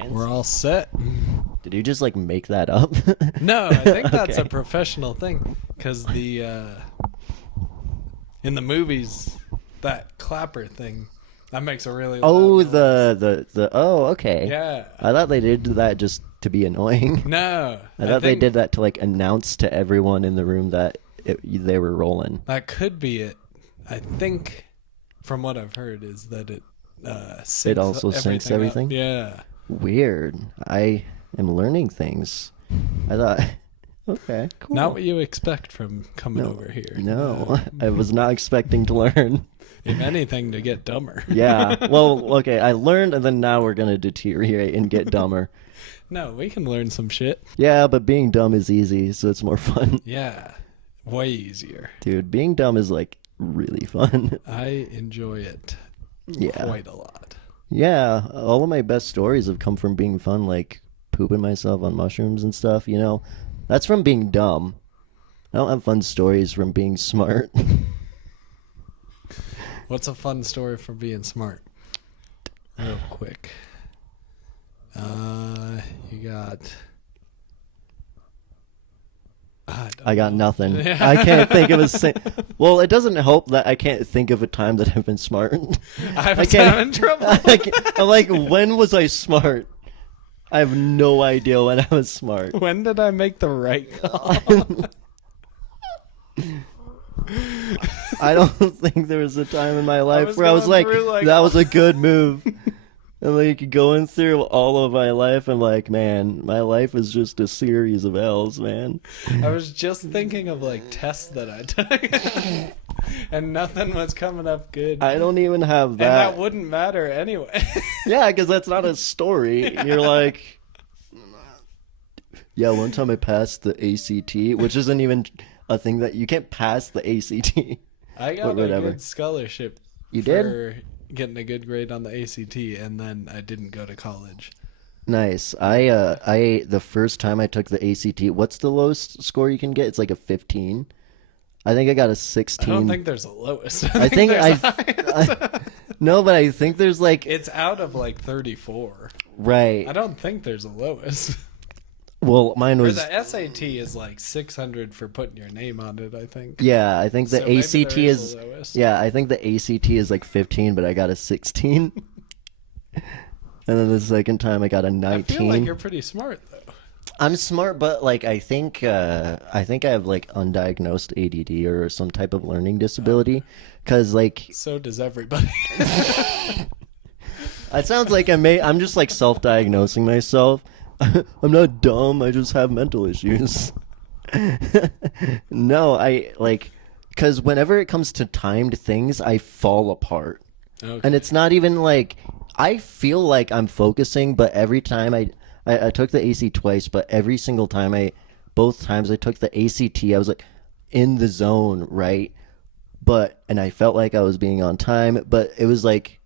science. We're all set. Did you just like make that up? No, I think that's Okay. a professional thing because in the movies, that clapper thing that makes a really loud Oh, noise. the oh, okay. Yeah. I thought they did that just to be annoying. No, I thought they did that to like announce to everyone in the room that they were rolling. That could be it. I think, from what I've heard, is that it syncs It also syncs up. everything? Yeah. Weird. I am learning things. I thought, okay, cool. Not what you expect from coming over here. No, I was not expecting to learn. If anything, to get dumber. Yeah. Well, okay, I learned, and then now we're gonna deteriorate and get dumber. No, we can learn some shit. Yeah, but being dumb is easy, so it's more fun. Yeah. Way easier. Dude, being dumb is like really fun. I enjoy it Yeah. quite a lot. Yeah, all of my best stories have come from being fun, like pooping myself on mushrooms and stuff, you know? That's from being dumb. I don't have fun stories from being smart. What's a fun story for being smart? Real quick. You got... I got nothing. Yeah. I can't think of a Well, it doesn't help that I can't think of a time that I've been smart. I was having trouble. I'm like, when was I smart? I have no idea when I was smart. When did I make the right call? I don't think there was a time in my life was where I was going like, through, like, that was a good move. And like going through all of my life, I'm like, man, my life is just a series of L's, man. I was just thinking of like tests that I took, and nothing was coming up good. I don't even have that. And that wouldn't matter anyway. Yeah, because that's not a story. You're like, yeah, one time I passed the ACT, which isn't even a thing that you can't pass the ACT. I got a good scholarship. You for getting a good grade on the ACT, and then I didn't go to college. Nice. I the first time I took the ACT, what's the lowest score you can get? It's like a 15. I think I got a 16. I don't think there's a lowest. I think there's a no, but I think there's like it's out of like 34. Right. I don't think there's a lowest. Well, mine Or was the SAT is like 600 for putting your name on it, I think. yeah. I think the So maybe ACT there is a lowest. yeah. I think the ACT is like 15, but I got a 16. And then the second time I got a 19. I feel like you're pretty smart though. I'm smart, but like I think I have like undiagnosed ADD or some type of learning disability, because like So does everybody. it sounds like I'm just like self-diagnosing myself. I'm not dumb. I just have mental issues. No, I like because whenever it comes to timed things, I fall apart. Okay. And it's not even like I feel like I'm focusing, but every time I took the AC twice, but every single time both times I took the ACT, I was like in the zone, right? And I felt like I was being on time, but it was like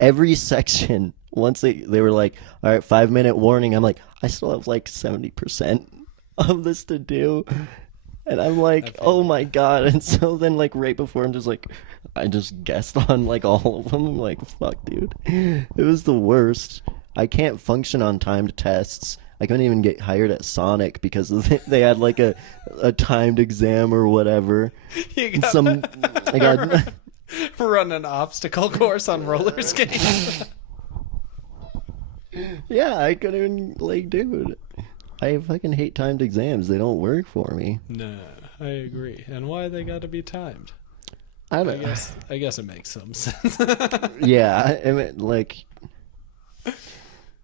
every section, once they were like, all right, 5-minute warning, I'm like, I still have like 70% of this to do. And I'm like, oh my God. And so then like right before I just guessed on like all of them. I'm like, fuck, dude. It was the worst. I can't function on timed tests. I couldn't even get hired at Sonic because they had like a timed exam or whatever. You got I got run an obstacle course on roller skates. yeah, I couldn't like, dude. I fucking hate timed exams. They don't work for me. No, I agree. And why they got to be timed? I guess it makes some sense. Yeah, I mean, like,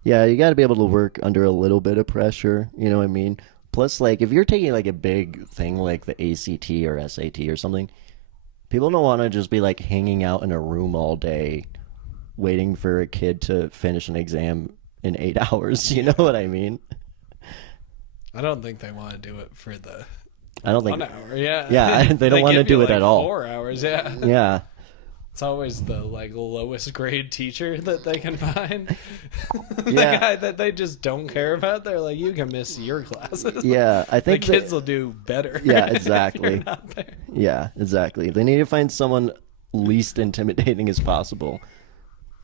yeah, you got to be able to work under a little bit of pressure. You know what I mean? Plus, like, if you're taking like a big thing like the ACT or SAT or something, people don't want to just be like hanging out in a room all day, waiting for a kid to finish an exam in 8 hours. You know what I mean? I don't think they want to do it for the I don't think 1 hour. Yeah, Yeah, they don't want to give you, do it like, at all. 4 hours. Yeah. Yeah. It's always the like lowest grade teacher that they can find. The Yeah. guy that they just don't care about. They're like, you can miss your classes. Yeah, I think the kids will do better. Yeah, if exactly. you're not there. Yeah, exactly. They need to find someone least intimidating as possible.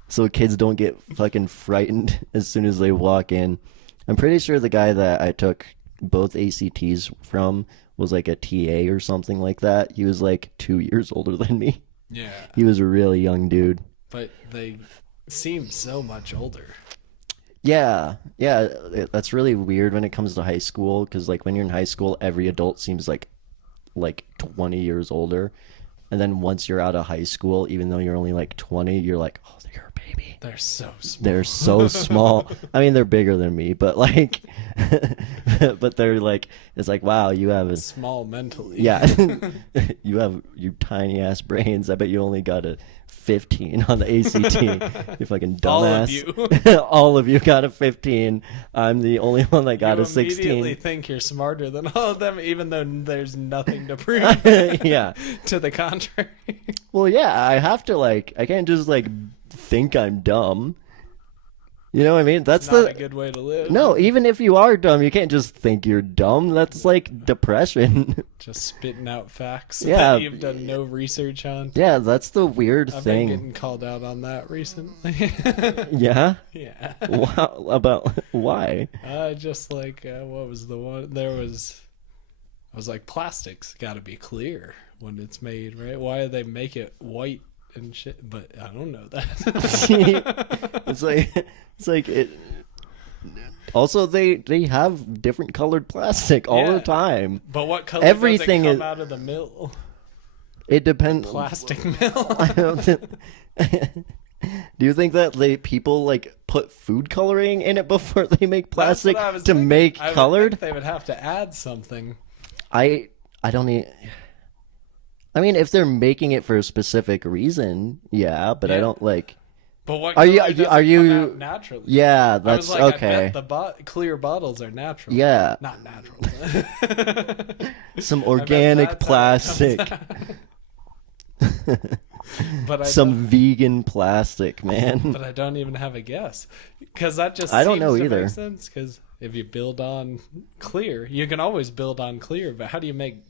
so kids don't get fucking frightened as soon as they walk in. I'm pretty sure the guy that I took both ACTs from was like a TA or something like that. He was like 2 years older than me. Yeah. He was a really young dude. But they seem so much older. Yeah, that's really weird when it comes to high school, because like when you're in high school, every adult seems like 20 years older, and then once you're out of high school, even though you're only like 20, you're like, oh, you're a baby. They're so small. They're so small. I mean, they're bigger than me, but like, but they're like, it's like, wow, you have a small mentally. Yeah, you have your tiny ass brains. I bet you only got a 15 on the ACT. You fucking dumbass. All of you. All of you got a 15. I'm the only one that got you a 16. You immediately think you're smarter than all of them, even though there's nothing to prove. Yeah. To the contrary. Well, yeah, I have to I can't just think I'm dumb. You know what I mean? That's not a good way to live. No, even if you are dumb, you can't just think you're dumb. That's like depression. Just spitting out facts Yeah. that you've done no research on. Yeah, that's the weird I've thing. been getting called out on that recently. Yeah? Yeah. Wow, about why? Just what was the one? I was like, plastic's got to be clear when it's made, right? Why do they make it white and shit? But I don't know that. It's like it. Also, they have different colored plastic all the time. But what color Everything does it come out of the mill? It depends. Plastic mill. I don't Do you think that people put food coloring in it before they make plastic to thinking. make I would colored? think they would have to add something. I don't need. I mean, if they're making it for a specific reason, yeah, but I don't like. But what Are you? color doesn't Are you? come out naturally? Yeah, that's I was okay. I bet the clear bottles are natural. Yeah, not natural. Some organic plastic. But some vegan plastic, man. But I don't even have a guess, because that just I don't seems know to either. make sense. Because if you build on clear, you can always build on clear. But how do you make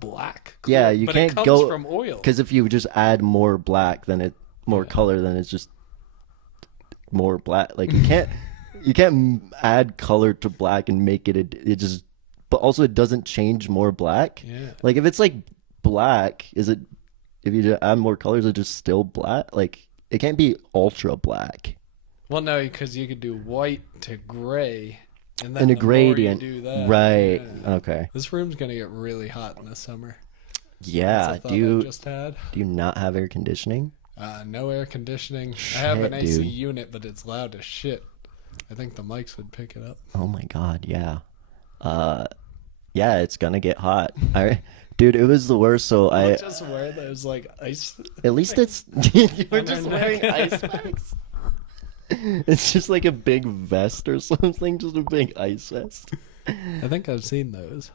black? Clear? Yeah, you but can't it comes go from oil. Because if you just add more black, then color, then it's just more black. You can't add color to black and make it just. But also, it doesn't change more black. Yeah. If it's black, is it? If you just add more colors, it's just still black. It can't be ultra black. Well, no, because you could do white to gray, and then And a the gradient, more you do that, right? yeah. Okay. This room's gonna get really hot in the summer. Yeah. That's a thought I just had. Do you not have air conditioning? No air conditioning. Shit, I have an AC dude. unit, but it's loud as shit. I think the mics would pick it up. Oh my god, yeah. Yeah, it's gonna get hot. Dude, it was the worst. So I just wear those ice. at least it's you were On just their wearing neck. ice packs. It's just like a big vest or something, just a big ice vest. I think I've seen those.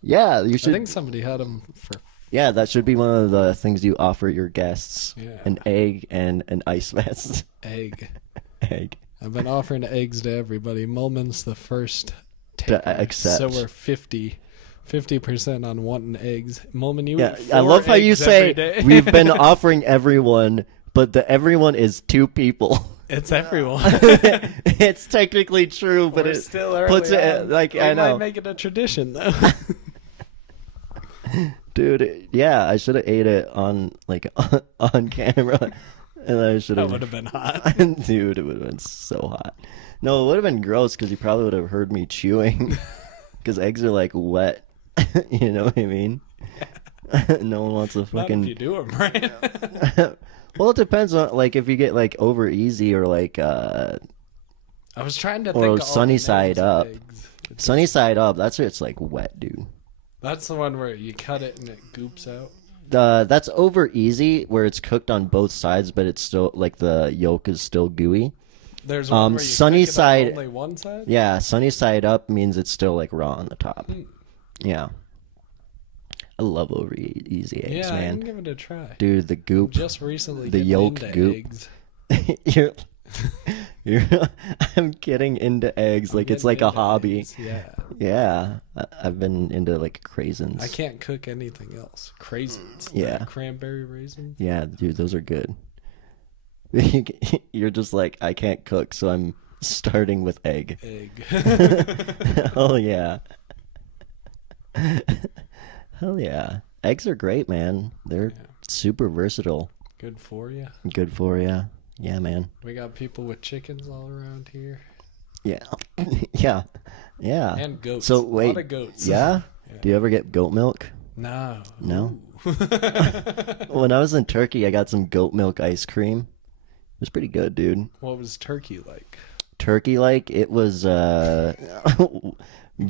Yeah, you should. I think somebody had them for. Yeah, that should be one of the things you offer your guests: Yeah. an egg and an ice vest. Egg. Egg. I've been offering eggs to everybody. Mulman's the first To taker. accept. So we're 50% on wanting eggs. Mulman, you Yeah, eat I 4 love how you eggs every say day. we've been offering everyone, but the everyone is 2 people. It's everyone. It's technically true, but We're it still early puts it on. we I know. might make it a tradition though. Dude, yeah, I should have ate it on on camera, and I should That have. would have been hot. Dude, it would have been so hot. No, it would have been gross because you probably would have heard me chewing. Because eggs are wet. You know what I mean? No one wants to Not fucking. if you do them right. Well, it depends on if you get over easy or I was trying to Or think of all sunny the side names of up. eggs. sunny side up. That's where it's wet, dude. That's the one where you cut it and it goops out. That's over easy where it's cooked on both sides, but it's still the yolk is still gooey. There's one where you sunny cook it side- on only one side. Yeah, sunny side up means it's still raw on the top. Yeah, I love over easy eggs, Yeah, I man. can give it a try. Dude, the goop, Just recently the getting yolk into goop. eggs. you're, I'm getting into eggs like it's Getting a into hobby. eggs, Yeah. Yeah, I've been into craisins. I can't cook anything else. Craisins. Yeah. Like cranberry raisins. Yeah, dude, those are good. You're just like, I can't cook, so I'm starting with egg. Egg. Oh yeah. Hell yeah. Eggs are great, man. They're Yeah. super versatile. Good for you. Good for you. Yeah, man. We got people with chickens all around here. Yeah. Yeah. Yeah. And goats. So A wait. lot of goats. Yeah? Yeah. Do you ever get goat milk? No. No? Ooh. When I was in Turkey, I got some goat milk ice cream. It was pretty good, dude. What was turkey like? Turkey like it was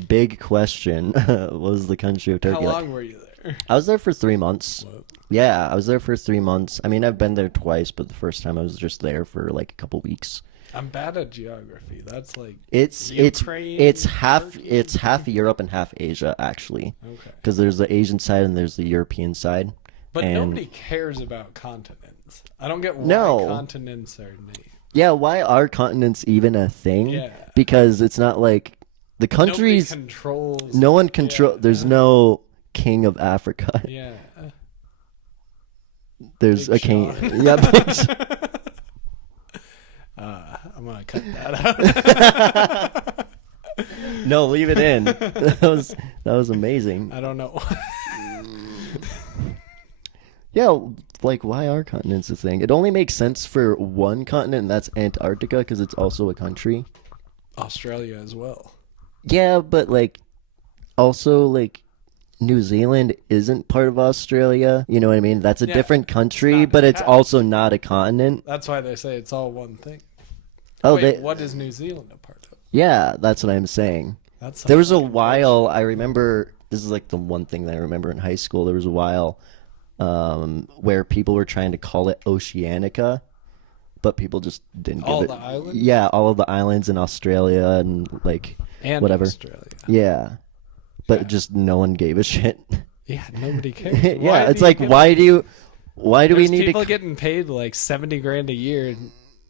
big question. What was the country of Turkey How like? long were you there? I was there for 3 months. Whoa. Yeah, I was there for 3 months. I mean, I've been there twice, but the first time I was just there for like a couple weeks. I'm bad at geography. That's like It's Ukraine, it's half Turkey? it's half Europe and half Asia actually, okay. because there's the Asian side and there's the European side. But And- nobody cares about continents. I don't get why No. continents are named. Yeah, why are continents even a thing? Yeah. Because it's not like the Nobody countries. controls. No one control. Yeah. There's no king of Africa. Yeah. There's Big a king. Sean. Yeah. Big Sean. I'm gonna cut that out. No, leave it in. That was amazing. I don't know. Yeah, like why are continents a thing? It only makes sense for one continent, and that's Antarctica, because it's also a country. Australia as well. Yeah, but like also like New Zealand isn't part of Australia. You know what I mean? That's a Yeah, different country, not but it's attached. also not a continent. That's why they say it's all one thing. Oh, Wait, what is New Zealand a part of? yeah, that's what I'm saying. That's There was a like while I remember. This is like the one thing that I remember in high school. There was a while where people were trying to call it Oceanica, but people just didn't all give it. the islands Yeah, all of the islands in Australia and like and whatever. Australia. Yeah, but Yeah. just no one gave a shit. Yeah, nobody cares. Yeah, Why it's do you like give why do we There's need people to? getting paid like 70 grand a year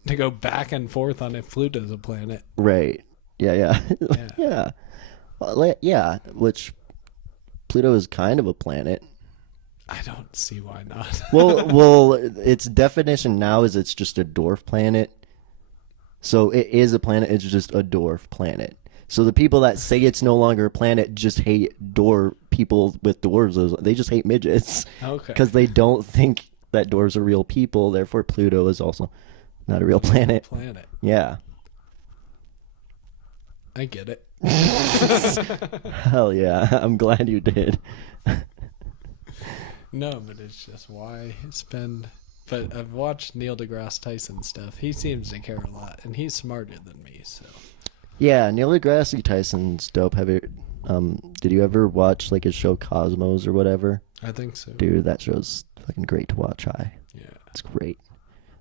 to go back and forth on if Pluto's a planet. Right. Yeah. Yeah. Yeah. Yeah. Well, yeah. Which Pluto is kind of a planet. I don't see why not. Well, its definition now is it's just a dwarf planet. So it is a planet. It's just a dwarf planet. So the people that say it's no longer a planet just hate people with dwarves. They just hate midgets Okay. because they don't think that dwarves are real people. Therefore, Pluto is also not a real planet. Planet. Yeah. I get it. Hell yeah. I'm glad you did. No, but it's just why spend. But I've watched Neil deGrasse Tyson stuff. He seems to care a lot, and he's smarter than me. So Yeah, Neil deGrasse Tyson's dope. Did you ever watch like his show Cosmos or whatever? I think so. Dude, that show's fucking great to watch. Yeah. It's great.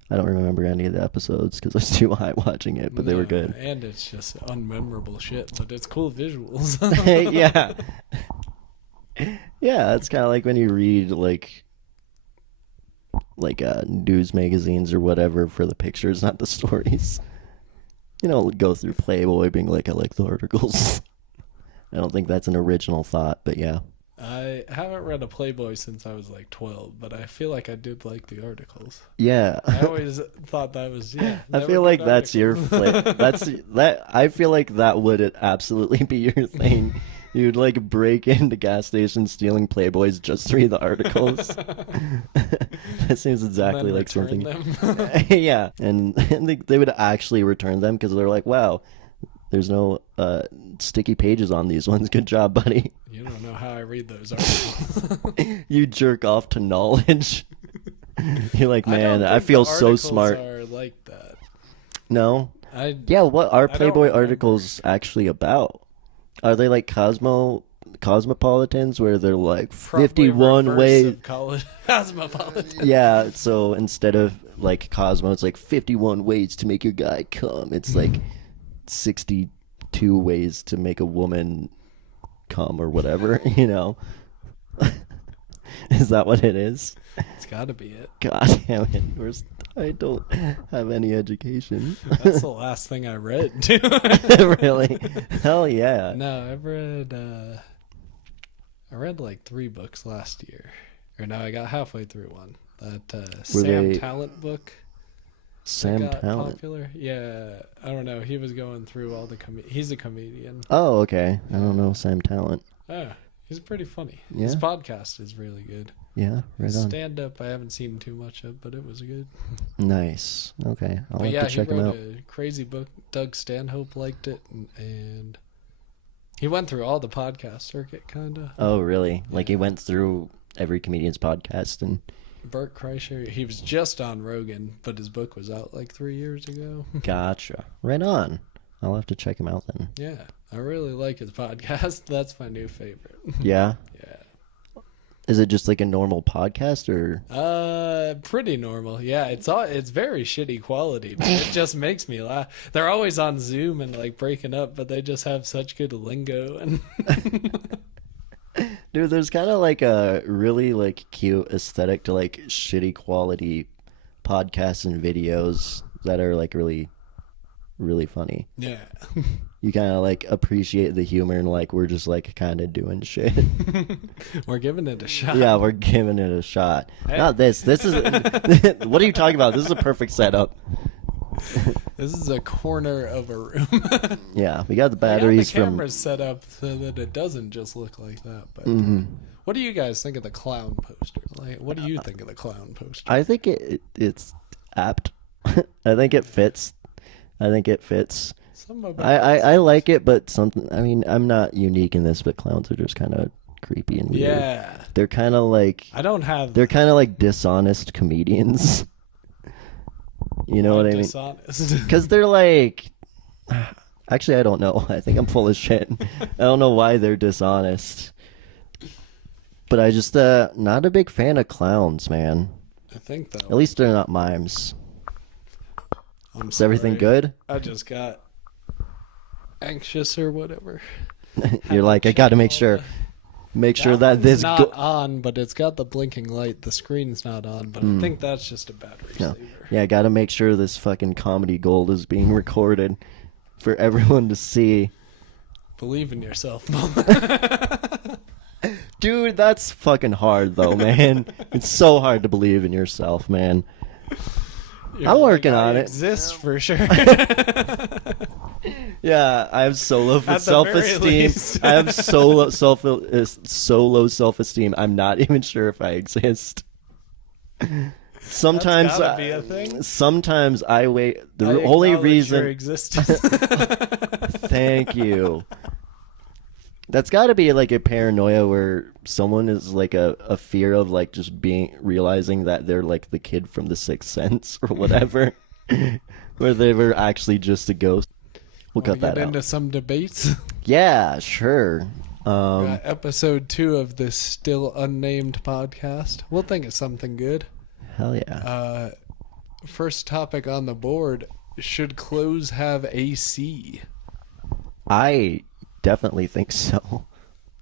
I don't remember any of the episodes because I was too high watching it, but they were No, good. and it's just unmemorable shit, but it's cool visuals. Yeah. Yeah, it's kind of like when you read like news magazines or whatever for the pictures, not the stories. You don't go through Playboy being like, I like the articles. I don't think that's an original thought, but yeah. I haven't read a Playboy since I was like 12, but I feel like I did like the articles. Yeah. I always thought that was I they were feel like good that's your articles. I feel like that would absolutely be your thing. You'd like break into gas stations stealing Playboys just to read the articles. That seems exactly then like something. return them. Yeah, and they would actually return them because they're like, wow, there's no sticky pages on these ones. Good job, buddy. You don't know how I read those articles. You jerk off to knowledge. You're like, I don't man, I think feel the so articles smart. Are like that. No? I Yeah, what are I don't Playboy remember. articles actually about? Are they like cosmopolitans where they're like probably 51 reverse ways? of cosmopolitan. Yeah, so instead of like Cosmo, it's like 51 ways to make your guy come. It's like 62 ways to make a woman come or whatever, you know? Is that what it is? It's got to be it. God damn it. I don't have any education. That's the last thing I read, too. Really? Hell yeah. No, I read like 3 books last year. Or no, I got halfway through one. That Were Sam they- Talent book. Sam got Talent. popular. Yeah, I don't know. He was going through all the he's a comedian. Oh, okay. I don't know Sam Talent. Yeah, he's pretty funny. Yeah. His podcast is really good. Yeah, right on. Stand up, I haven't seen too much of, but it was good. Nice. Okay, I'll But have to check he him wrote out. a crazy book. Doug Stanhope liked it, and he went through all the podcast circuit, kind of. Oh, really? Like he Yeah. went through every comedian's podcast and Bert Kreischer, he was just on Rogan, but his book was out like 3 years ago. gotcha. Right on. I'll have to check him out then. Yeah, I really like his podcast. That's my new favorite. Yeah. Yeah. Is it just like a normal podcast or? Pretty normal. Yeah, it's very shitty quality, but it just makes me laugh. They're always on Zoom and like breaking up, but they just have such good lingo and Dude, there's kind of like a really like cute aesthetic to like shitty quality podcasts and videos that are like really, really funny. yeah. You kind of like appreciate the humor and like we're just like kind of doing shit. We're giving it a shot. Yeah, we're giving it a shot. Hey. Not this. This is what are you talking about? This is a perfect setup. This is a corner of a room. Yeah, we got the The batteries from. camera's set up so that it doesn't just look like that. But Mhm. what do you guys think of the clown poster? Like, what do you think of the clown poster? I think it's apt. I think it fits. I think it fits. Some of it I like it, but something. I mean, I'm not unique in this, but clowns are just kind of creepy and weird. yeah. They're kind of like I don't have. they're kind of like dishonest comedians. You know what I mean? Dishonest. Because they're like. Actually, I don't know. I think I'm full of shit. I don't know why they're dishonest. But I just not a big fan of clowns, man. I think though. At least they're not mimes. I'm Is everything sorry. good? I just got anxious or whatever. You're like, I got to make sure that one's this not on, but it's got the blinking light. The screen's not on, but I think that's just a battery No. saver. Yeah, I got to make sure this fucking comedy gold is being recorded for everyone to see. Believe in yourself, Mom. Dude, that's fucking hard though, man. It's so hard to believe in yourself, man. I'm working on it. Exists for sure. Yeah, I have solo At the very self-esteem. least. I have solo self-esteem. I'm not even sure if I exist. Sometimes, That's gotta be a thing. sometimes I wait. The I only acknowledge reason. your existence. Thank you. That's got to be like a paranoia where someone is like a fear of like just realizing that they're like the kid from The Sixth Sense or whatever, where they were actually just a ghost. We'll Wanna cut that get out. into some debates. Yeah, sure. Episode 2 of this still unnamed podcast. We'll think of something good. Hell yeah. First topic on the board: should clothes have AC? I definitely think so.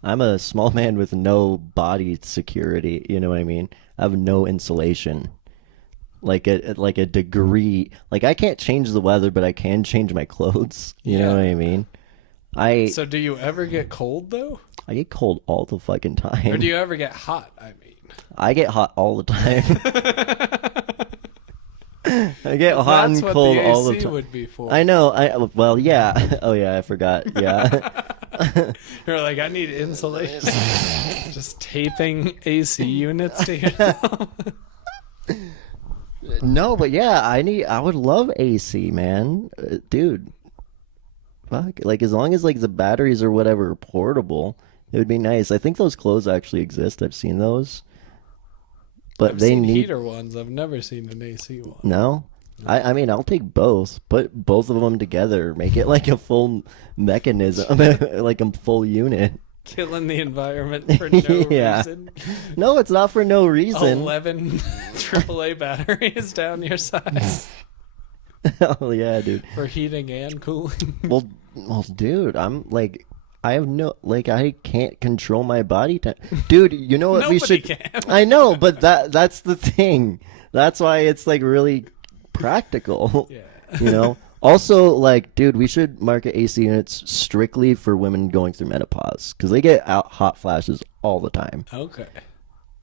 I'm a small man with no body security. You know what I mean? I have no insulation. Like a degree. Like I can't change the weather, but I can change my clothes. You know what I mean? So do you ever get cold though, I get cold all the fucking time. or do you ever get hot? I mean, I get hot all the time. I get hot and that's what cold the all the AC time. would be for. I know. Well, yeah. Oh yeah, I forgot. Yeah. You're like, I need insulation. Just taping AC units to yourself. No, but yeah, I would love AC, man. Dude. Fuck. Like as long as like the batteries or whatever are portable, it would be nice. I think those clothes actually exist. I've seen those. But I've they seen need heater ones. I've never seen an AC one. No? I mean, I'll take both. Put both of them together. Make it like a full mechanism. Like a full unit. Killing the environment for no Yeah. reason. No, it's not for no reason. 11 AAA batteries down your side Oh, yeah, dude. for heating and cooling. Well, dude, I'm like... I have no... Like, I can't control my body Dude, you know what we Nobody should... can. I know, but that's the thing. That's why it's, like, really practical. Yeah. You know? Also, like, dude, we should market AC units strictly for women going through menopause because they get hot flashes all the time. Okay.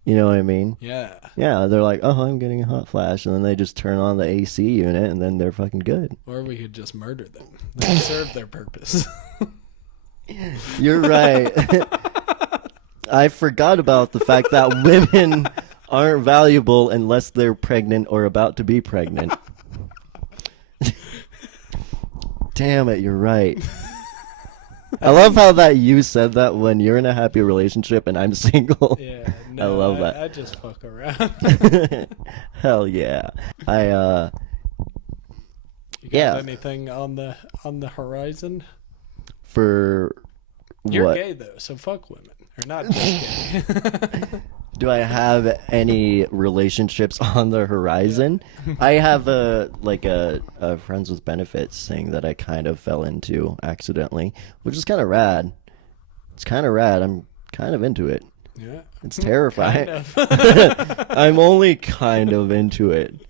You know what I mean? Yeah. Yeah, they're like, oh, I'm getting a hot flash, and then they just turn on the AC unit, and then they're fucking good. Or we could just murder them. They serve their purpose. You're right. I forgot about the fact that women aren't valuable unless they're pregnant or about to be pregnant. Damn it, you're right. I love how that you said that when you're in a happy relationship and I'm single. Yeah, no, I love that. I just fuck around. Hell yeah. You got Yeah. anything on the horizon? For You're what? gay though, so fuck women. Or not just gay. Do I have any relationships on the horizon? I have a friends with benefits thing that I kind of fell into accidentally, which is kind of rad. It's kind of rad. I'm kind of into it. Yeah. It's terrifying. Kind of. I'm only kind of into it.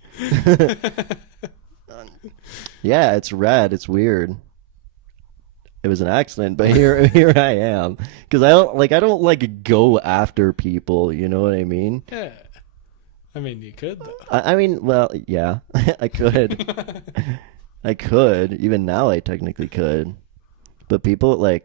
Yeah, it's rad. It's weird. It was an accident, but here I am. Because I don't go after people. You know what I mean? Yeah. I mean, you could though. I mean, well, yeah, I could. I could. Even now, I technically could. But people I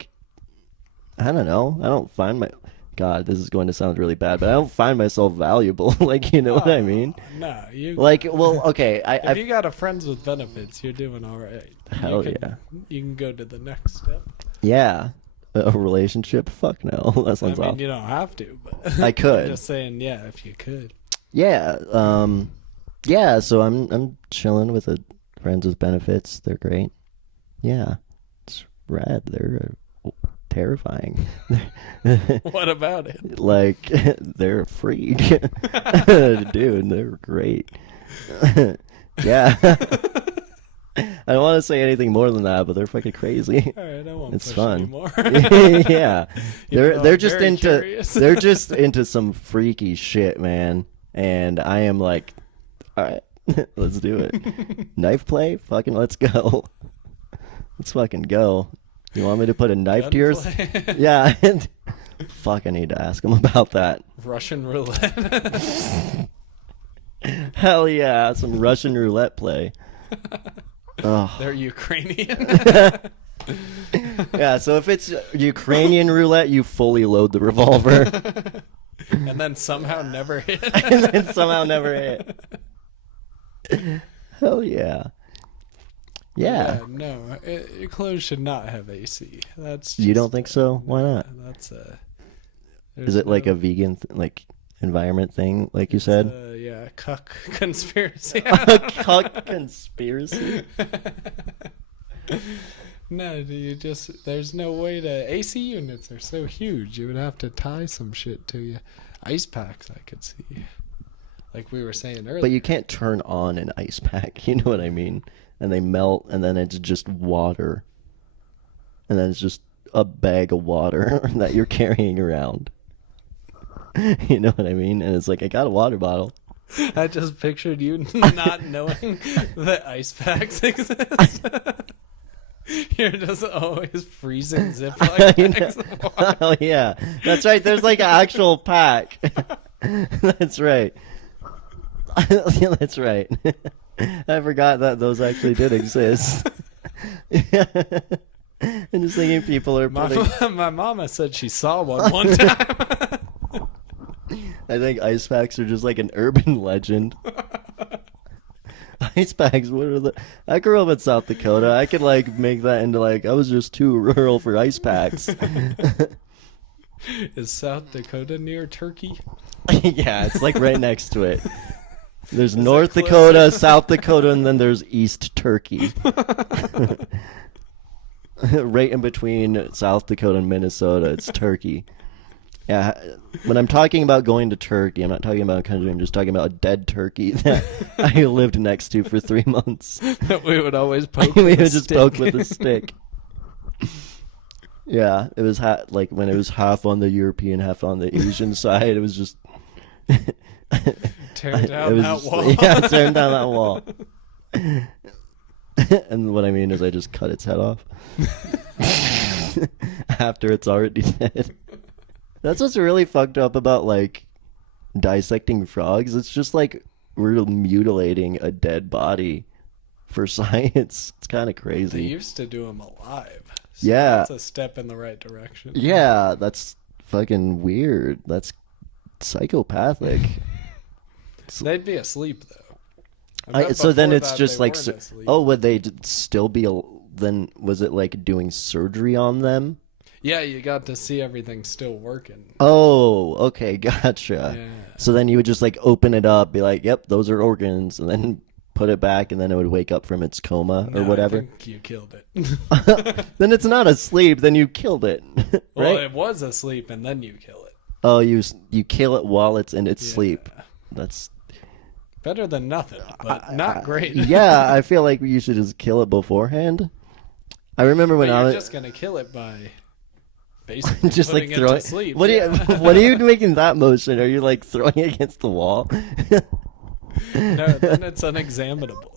don't know. I don't find my. God, this is going to sound really bad, but I don't find myself valuable. You know what I mean? No, you. Well, okay. If you got a friends with benefits, you're doing all right. Hell yeah. You can go to the next step. Yeah. A relationship? Fuck no. That sounds awful. You don't have to, but I could. I'm just saying, yeah, if you could. Yeah. Yeah. So I'm chilling with friends with benefits. They're great. Yeah. It's rad. They're terrifying. What about it? They're a freak. Dude, they're great. Yeah. I don't want to say anything more than that, but they're fucking crazy. All right, I won't It's push fun. anymore. Yeah. They're just they're just into some freaky shit, man. And I am like, all right, let's do it. Knife play? Fucking let's go. Let's fucking go. You want me to put a knife to yours? Gunplay? Yeah. Fuck, I need to ask him about that. Russian roulette. Hell yeah, some Russian roulette play. Oh. They're Ukrainian. Yeah, so if it's Ukrainian roulette, you fully load the revolver. And then somehow never hit. And then somehow never hit. Hell yeah. Yeah. No, your clothes should not have AC. That's You don't think so? Why not? That's Is it like a vegan environment thing, like you said? Yeah, cuck conspiracy. A cuck conspiracy? No, there's no way to. AC units are so huge. You would have to tie some shit to you. Ice packs, I could see. Like we were saying earlier. But you can't turn on an ice pack, you know what I mean? And they melt, and then it's just water. And then it's just a bag of water that you're carrying around. You know what I mean? And it's like, I got a water bottle. I just pictured you not knowing that ice packs exist. You're just always freezing Ziploc bags of water. Oh, yeah. That's right. There's like an actual pack. That's right. Yeah, that's right. I forgot that those actually did exist. I'm just thinking people are putting... My mama said she saw one time. I think ice packs are just like an urban legend. Ice packs, what are the... I grew up in South Dakota. I could make that into I was just too rural for ice packs. Is South Dakota near Turkey? Yeah, it's right next to it. There's North Dakota, South Dakota, and then there's East Turkey. Right in between South Dakota and Minnesota, it's Turkey. Yeah, when I'm talking about going to Turkey, I'm not talking about a country, I'm just talking about a dead turkey that I lived next to for 3 months. We would always poke We with would a just stick. poke with a stick. Yeah, it was when it was half on the European, half on the Asian side, it was just... Tear down that wall. Yeah, tear down that wall. And what I mean is I just cut its head off. After it's already dead. That's what's really fucked up about dissecting frogs. It's just like we're mutilating a dead body for science. It's kind of They crazy. used to do them alive. So Yeah. that's a step in the right direction. Yeah, that's fucking weird. That's psychopathic. They'd be asleep though. I bet So then before it's that, just they like, weren't asleep. oh, would they still be? Then was it like doing surgery on them? Yeah, you got to see everything still working. Oh, okay, gotcha. Yeah. So then you would just like open it up, be like, "Yep, those are organs," and then put it back, and then it would wake up from its coma or No, whatever. I think you killed it. Then it's not asleep. Then you killed it, right? Well, it was asleep, and then you kill it. Oh, you kill it while it's in its Yeah. sleep. That's Better than nothing, but not great. yeah. I feel like you should just kill it beforehand. I remember when But I you're was just gonna kill it by basically just like putting it throwing. to sleep. What are you? Yeah. What are you making that motion? Are you like throwing it against the wall? No, then it's unexaminable.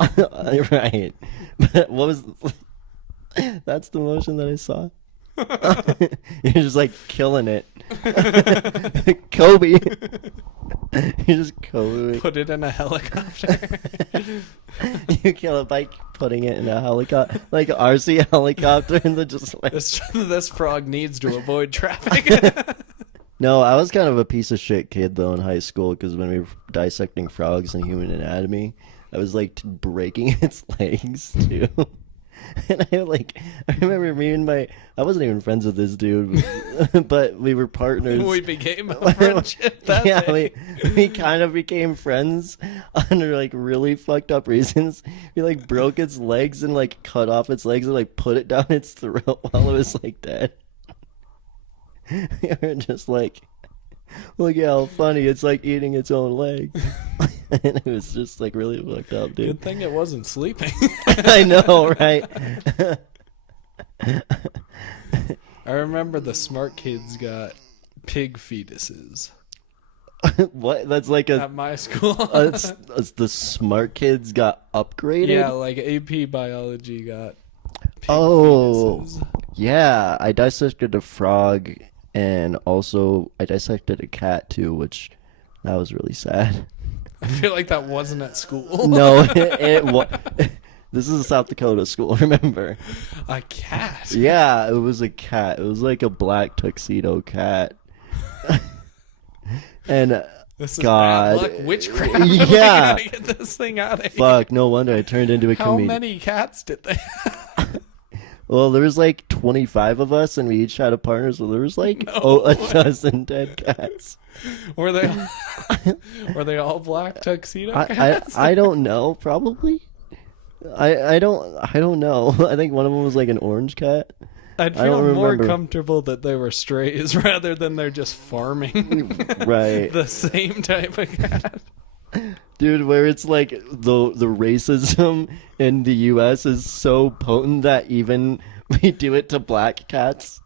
Right. But what was? That's the motion that I saw. You're just like killing it. Kobe. You're just Kobe. Put it in a helicopter. You kill it by putting it in a helicopter, like an RC helicopter, and then just like. This frog needs to avoid traffic. No, I was kind of a piece of shit kid though in high school because when we were dissecting frogs and human anatomy, I was like breaking its legs too. And I remember I wasn't even friends with this dude, but we were partners. We became a friendship that Yeah, day. we kind of became friends under like really fucked up reasons. We like broke its legs and like cut off its legs and like put it down its throat while it was like dead. We were just like, look how funny it's like eating its own leg. And it was just like really fucked up, dude. Good thing it wasn't sleeping. I know, right? I remember the smart kids got pig fetuses What? That's like at my school. it's the smart kids got upgraded? Yeah, like AP biology got pig Oh. fetuses. Yeah, I dissected a frog and also I dissected a cat too, which that was really sad. I feel like that wasn't at school. No, it was. This is a South Dakota school, remember? A cat. Yeah, it was a cat. It was like a black tuxedo cat. And This is God. bad luck witchcraft. Yeah. We gotta get this thing out of here. fuck, no wonder I turned into a How comedian. many cats did they have? Well, there was like 25 of us, and we each had a partner, so there was like No a way. dozen dead cats. Were they all black tuxedo I, cats? I don't know, probably. I don't know. I think one of them was like an orange cat. I'd I feel don't more remember. comfortable that they were strays rather than they're just farming Right. the same type of cat. Dude, where it's like the racism in the US is so potent that even we do it to black cats.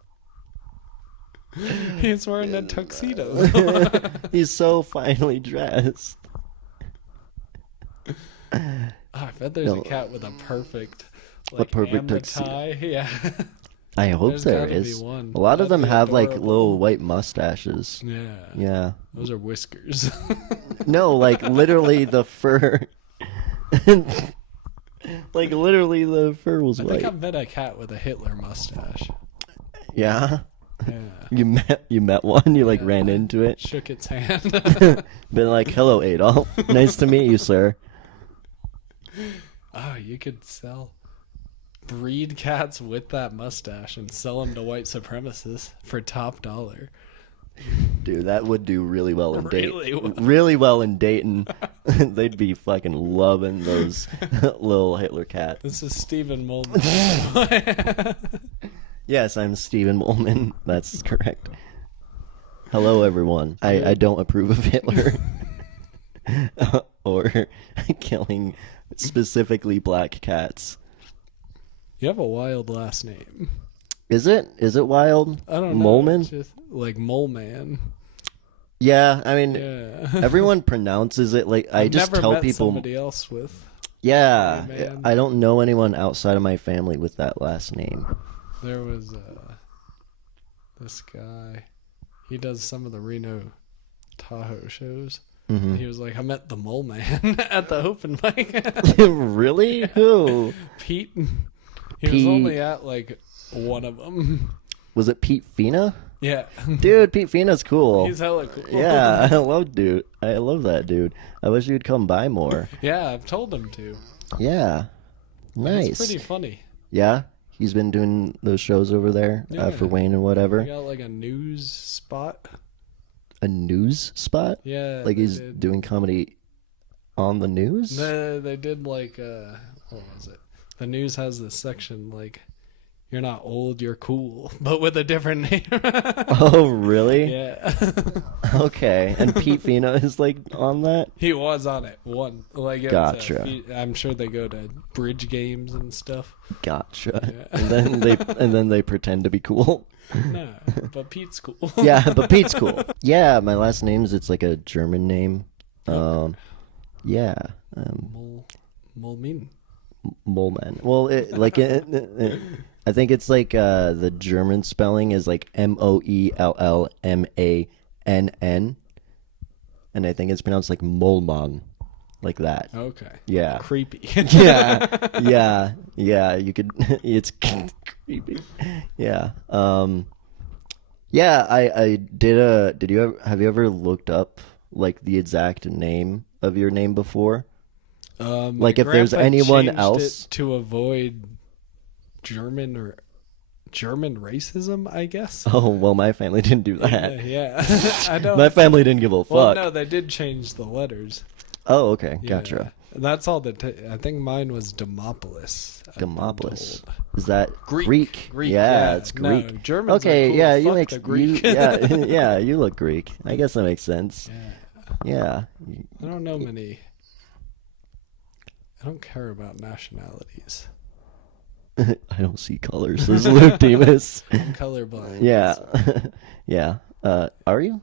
He's wearing a tuxedo. He's so finely dressed. Oh, I bet there's No. a cat with a perfect, perfect and the tuxedo. tie. Yeah. I hope There's there gotta be is. one. A lot of That'd them be have like adorable. little white mustaches. Yeah. Yeah. Those are whiskers. No, like literally the fur. Like literally the fur was I white. think I met a cat with a Hitler mustache. Yeah. Yeah. You met one. You like Yeah. ran into it. Shook its hand. Been like, hello, Adolf. Nice to meet you, sir. Oh, you could breed cats with that mustache and sell them to white supremacists for top dollar. Dude, that would do really well in Really Dayton. well. Really well in Dayton. They'd be fucking loving those little Hitler cats. This is Stephan Mollman. Yes, I'm Stephan Mollman. That's correct. Hello, everyone. I don't approve of Hitler or killing specifically black cats. You have a wild last name. Is it? Is it wild? I don't know. Mollman? It's just like Mollman. Yeah, I mean, Yeah. everyone pronounces it like I I've just never tell met people. somebody else with. Yeah, Mollman. I don't know anyone outside of my family with that last name. There was this guy. He does some of the Reno Tahoe shows. Mm-hmm. He was like, I met the Mole Man at the open mic. Really? Who? Pete. He was Pete. only at like one of them. Was it Pete Fina? Yeah. Dude, Pete Fina's cool. He's hella cool. Yeah, I love that dude. I wish you'd come by more. Yeah, I've told him to. Yeah. Nice. It's pretty funny. Yeah? He's been doing those shows over there Yeah. for Wayne and whatever. He got like a news spot. A news spot? Yeah. Like he's doing comedy on the news? They did like, what was it? The news has this section like, you're not old, you're cool, but with a different name. Oh, really? Yeah. Okay. And Pete Fina is like on that? He was on it. It's Gotcha. I'm sure they go to bridge games and stuff. Gotcha. Yeah. And then they pretend to be cool. No, but Pete's cool. Yeah, but Pete's cool. Yeah, my last name's it's like a German name. Yeah. Mollman. Mollman. Well, I think it's like the German spelling is like Moellmann, and I think it's pronounced like Mollman, like that. Okay. Yeah. Creepy. Yeah. You could. It's creepy. Yeah. Yeah. I did. Have you ever looked up like the exact name of your name before? Like My if there's grandpa anyone changed else it to avoid German racism, I guess. Oh, well, my family didn't do that. Yeah. I know. My family didn't give a fuck. Well, no, they did change the letters. Oh, okay. Yeah. Gotcha. That's all I think mine was Demopolis. Demopolis. Is that Greek? Yeah, it's Greek. No, Germans Okay, are cool. yeah, Fuck make the Greek. yeah, you look Greek. I guess that makes sense. Yeah. Yeah. I don't know many. I don't care about nationalities. I don't see colors. This is Luke Demas. I'm colorblind. Yeah. So. Yeah. Are you?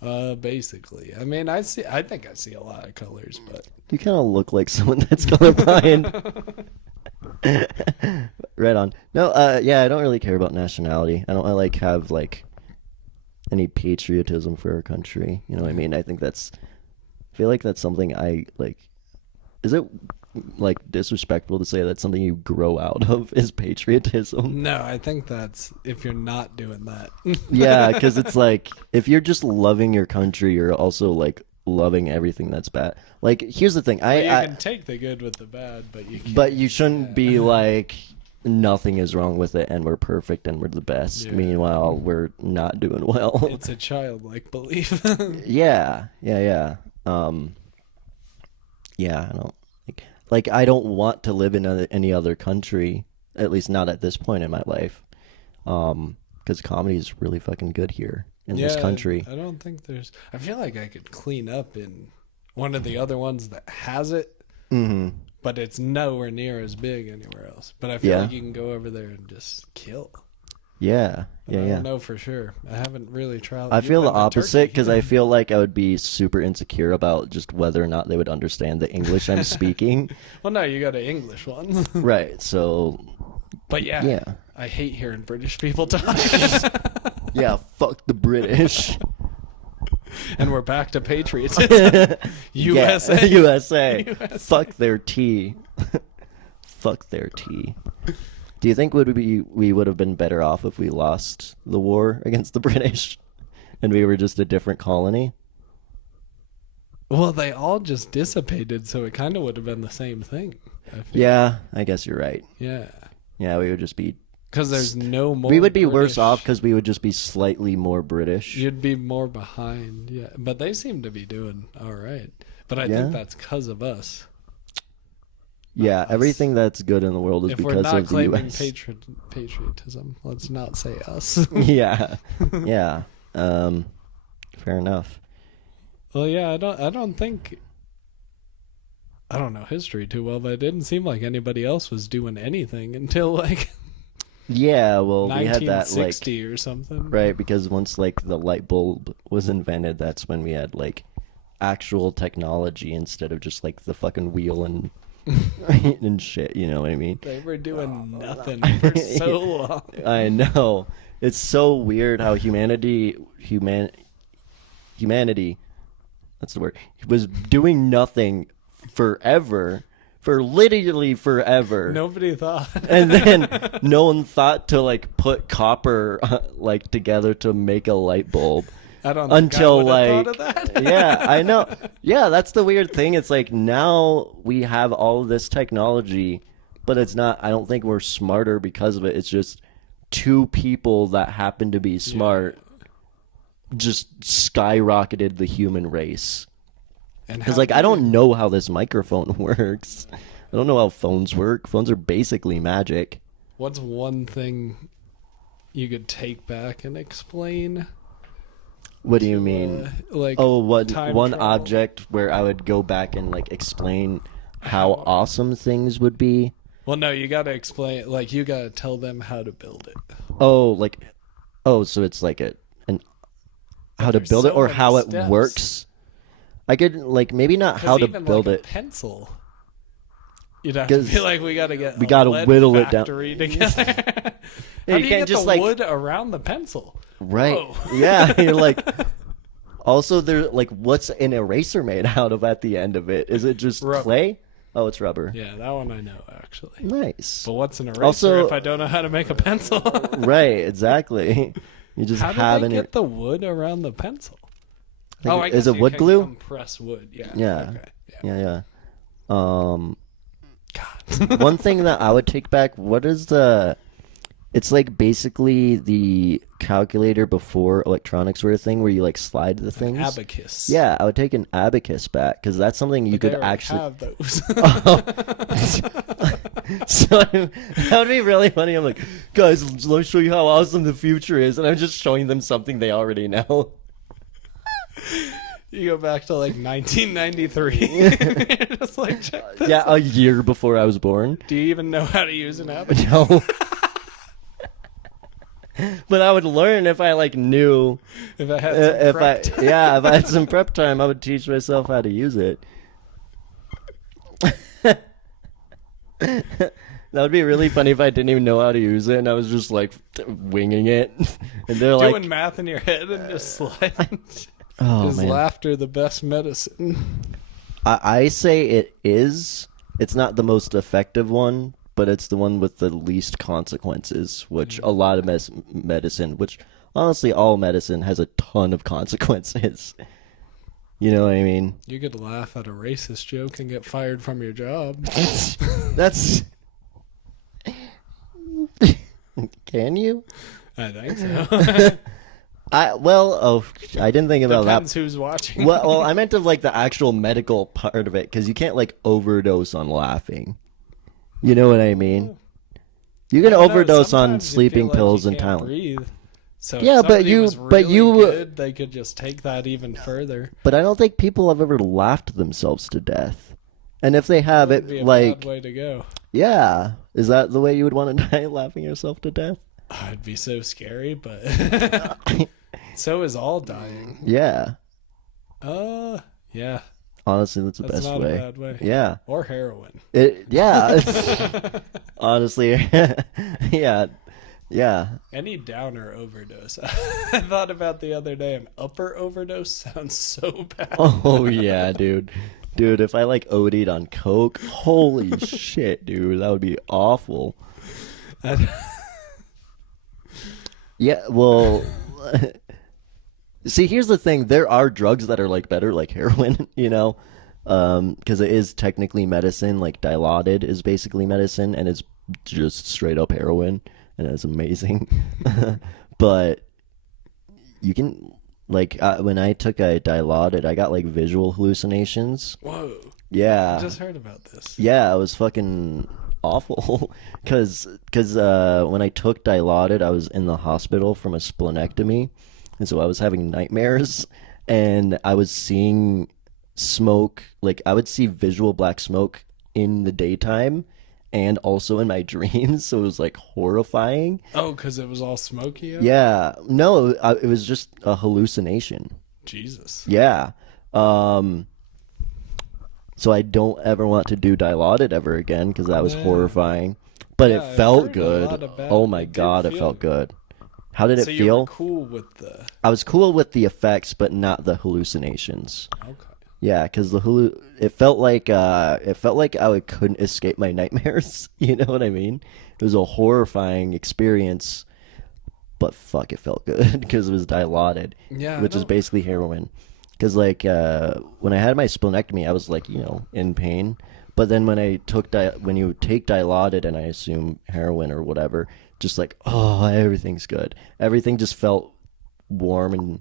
Basically. I mean, I think I see a lot of colors, but You kind of look like someone that's colorblind. Right on. No, yeah, I don't really care about nationality. I don't like have like any patriotism for our country. You know what I mean? I feel like that's something I like. Is it like disrespectful to say that's something you grow out of is patriotism? no, I think that's if you're not doing that. Yeah, because it's like if you're just loving your country, you're also like loving everything that's bad. Like here's the thing, You can take the good with the bad, but you can't. but you shouldn't be like nothing is wrong with it and we're perfect and we're the best. Yeah. Meanwhile, we're not doing well. It's a childlike belief. Yeah. Yeah, I don't like I don't want to live in any other country, at least not at this point in my life. Because comedy is really fucking good here in this country. I don't think I feel like I could clean up in one of the other ones that has it, but it's nowhere near as big anywhere else. But I feel like you can go over there and just kill. Yeah, But I don't know for sure. I haven't really tried. I feel the opposite because I feel like I would be super insecure about just whether or not they would understand the English I'm speaking. Well, no, you got an English one. Right, so... But yeah, I hate hearing British people talk. Yeah, fuck the British. And we're back to patriotism. USA. USA. Fuck their tea. Fuck their tea. Do you think we would have been better off if we lost the war against the British and we were just a different colony? Well, they all just dissipated, so it kind of would have been the same thing. Yeah, I guess you're right. Yeah. Yeah, we would just be... Because there's no more We would be British. worse off because we would just be slightly more British. You'd be more behind, yeah. But they seem to be doing all right. But I think that's because of us. Yeah, everything that's good in the world is If because we're not of the claiming U.S. patriotism, let's not say us. Yeah, yeah. Fair enough. Well, yeah, I don't know history too well, but it didn't seem like anybody else was doing anything until like Yeah, well, we had that 1960 or something. right, because once like the light bulb was invented, that's when we had like actual technology instead of just like the fucking wheel and and shit, you know what I mean? They were doing nothing for so long. I know. It's so weird how humanity That's the word. He was doing nothing forever, for literally forever. Nobody thought. And then no one thought to like put copper like together to make a light bulb. I don't think Until I like, would've thought of that. yeah, I know. Yeah, that's the weird thing. It's like now we have all of this technology, but it's not. I don't think we're smarter because of it. It's just two people that happen to be smart just skyrocketed the human race. Because like I don't know how this microphone works. I don't know how phones work. Phones are basically magic. What's one thing you could take back and explain? What do you mean? Like, what time one travel? object where I would go back and like explain how awesome things would be? Well, no, you gotta explain. Like, you gotta tell them how to build it. So it's like how to There's build it so or many how it steps. works. I could like maybe not how to Even build like it. a pencil. You'd have to 'Cause be like, we gotta gotta whittle it down. factory together. Yeah, How you do you can't get just, the like- wood around the pencil? Right. Whoa. Yeah, you're like also there like what's an eraser made out of at the end of it? Is it just Rubber. clay? Oh, it's rubber. Yeah, that one I know actually. Nice. But what's an eraser Also- if I don't know how to make a pencil? Right, exactly. You just How do have they an get the wood around the pencil? think I is guess it you wood can glue? compress wood. Yeah. Yeah. Okay. Yeah. Yeah. God. One thing that I would take back, what is the it's like basically the calculator before electronics were a thing where you like slide the things. Abacus. Yeah, I would take an abacus back because that's something you But they could already actually have those. So that would be really funny. I'm like, guys, let me show you how awesome the future is, and I'm just showing them something they already know. You go back to like 1993. Just like check this. Yeah, a year before I was born. Do you even know how to use an abacus? No. But I would learn if I like knew. If I had some If prep time. if I had some prep time, I would teach myself how to use it. That would be really funny if I didn't even know how to use it and I was just like winging it. And they're Doing like, math in your head and just sliding. "Oh Is man." laughter the best medicine? I say it is. It's not the most effective one, but it's the one with the least consequences, which a lot of medicine, which honestly all medicine has a ton of consequences. You know what I mean? You could laugh at a racist joke and get fired from your job. That's... Can you? I think so. I didn't think about Depends that. who's watching. Well, I meant of like the actual medical part of it because you can't like overdose on laughing. You know what I mean? You can I don't know, overdose on sometimes you sleeping feel like pills you and can't Tylenol. breathe. So if Yeah, but somebody you- was but really you- good, they could just take that even further. But I don't think people have ever laughed themselves to death. And if they have, That'd be it a like, bad way to go. yeah, is that the way you would want to die, laughing yourself to death? It'd be so scary, but so is all dying. Yeah, Yeah, honestly, that's the that's best not way. a bad way. Yeah, Or heroin. yeah. Honestly, yeah. Any downer overdose. I thought about the other day, an upper overdose sounds so bad. Oh yeah, dude. Dude, if I like OD'd on coke, holy shit, dude, that would be awful. Yeah, well, see, here's the thing. There are drugs that are like better, like heroin, you know, because it is technically medicine. Like Dilaudid is basically medicine, and it's just straight up heroin, and it's amazing. But you can, like, when I took a Dilaudid, I got like visual hallucinations. Whoa. Yeah. I just heard about this. Yeah, it was fucking awful. Cause when I took Dilaudid, I was in the hospital from a splenectomy, and so I was having nightmares, and I was seeing smoke. Like I would see visual black smoke in the daytime, and also in my dreams. So it was like horrifying. Oh, because it was all smoky out? Yeah, no, it was just a hallucination. Jesus. Yeah. So I don't ever want to do Dilaudid ever again because that was Yeah. horrifying. But Yeah, it I've felt heard a good. lot about Oh it. my It did god, it feel felt good. good. How did it So you feel? were cool with the... I was cool with the effects, but not the hallucinations. Okay. Yeah, because the Hulu, it felt like couldn't escape my nightmares. You know what I mean? It was a horrifying experience, but fuck, it felt good because it was dilaudid, Yeah, I which is don't. basically heroin. Because like when I had my splenectomy, I was like in pain. But then when you take dilaudid and I assume heroin or whatever, just like everything's good. Everything just felt warm and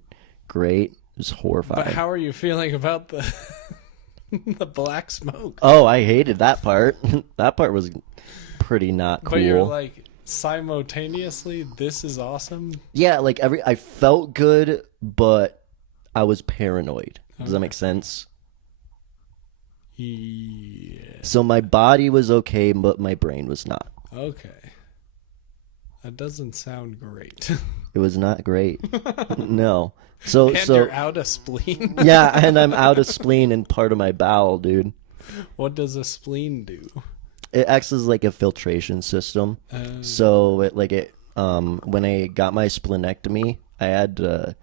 great. It was But horrifying. how are you feeling about the the black smoke? Oh, I hated that part. That part was pretty not But you're cool. like simultaneously, this is awesome. Yeah, like I felt good, but I was paranoid. Does that Okay. make sense? Yeah. So my body was okay, but my brain was not. Okay. That doesn't sound great. It was not great. No. So And you're out of spleen. yeah, and I'm out of spleen and part of my bowel, dude. What does a spleen do? It acts as like a filtration system. Uh, So when I got my splenectomy, I had to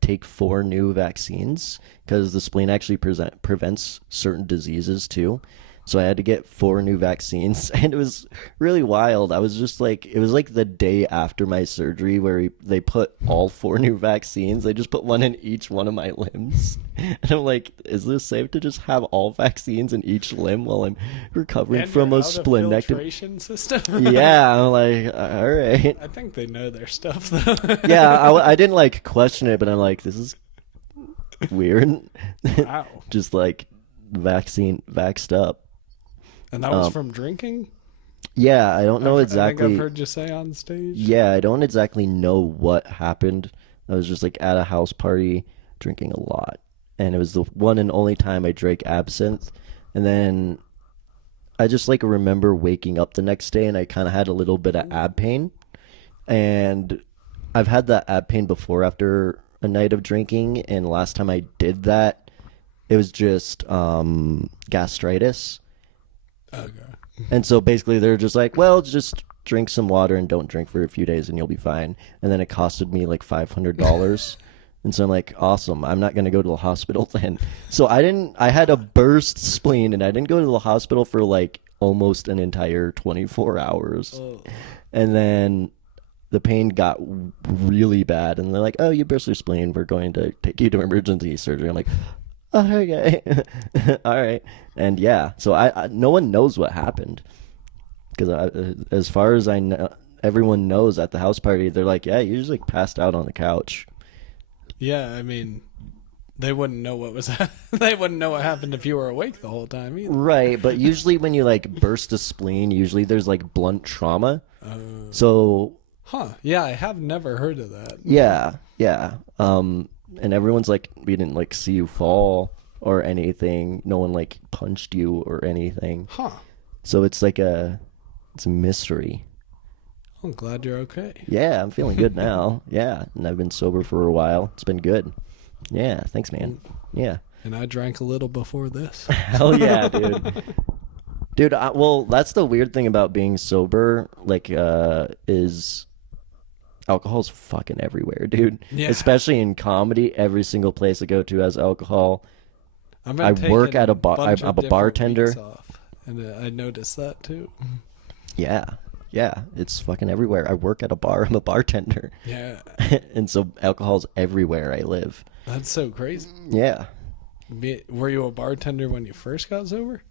take 4 new vaccines because the spleen actually prevents certain diseases too. So I had to get 4 new vaccines, and it was really wild. I was just like, it was like the day after my surgery where they put all 4 new vaccines. They just put one in each one of my limbs, and I'm like, is this safe to just have all vaccines in each limb while I'm recovering and from you're a out of splenectomy? filtration system. Yeah, I'm like, all right. I think they know their stuff though. Yeah, I didn't like question it, but I'm like, this is weird. Wow. Just like vaxxed up. And that was from drinking? Yeah, I don't know I exactly. think I've heard you say on stage. Yeah, I don't exactly know what happened. I was just like at a house party drinking a lot. And it was the one and only time I drank absinthe. And then I just like remember waking up the next day and I kind of had a little bit of ab pain. And I've had that ab pain before after a night of drinking. And last time I did that, it was just gastritis. Okay. And so basically they're just like, well, just drink some water and don't drink for a few days and you'll be fine. And then it costed me like $500. And so I'm like, awesome. I'm not going to go to the hospital then. So I had a burst spleen and I didn't go to the hospital for like almost an entire 24 hours. Oh. And then the pain got really bad. And they're like, oh, you burst your spleen. We're going to take you to emergency surgery. I'm like, okay. All right. And yeah, so I no one knows what happened because as far as I know, everyone knows at the house party. They're like, yeah, you just like passed out on the couch. Yeah, I mean, they wouldn't know what was they wouldn't know what happened if you were awake the whole time either. Right, but usually when you like burst a spleen, usually there's like blunt trauma. So Huh. Yeah, I have never heard of that. yeah. And everyone's like, we didn't like see you fall or anything. No one like punched you or anything. Huh. So it's a mystery. I'm glad you're okay. Yeah, I'm feeling good now. Yeah, and I've been sober for a while. It's been good. Yeah, thanks, man. Yeah. And I drank a little before this. Hell yeah, dude. Dude, well, that's the weird thing about being sober, like, is alcohol's fucking everywhere, dude. Yeah. Especially in comedy, every single place I go to has alcohol. I've I been work taking at a bar. bunch of I'm a different bartender. weeks off, and I noticed that too. Yeah, it's fucking everywhere. I work at a bar. I'm a bartender. Yeah, And so alcohol's everywhere I live. that's so crazy. Yeah. Were you a bartender when you first got sober?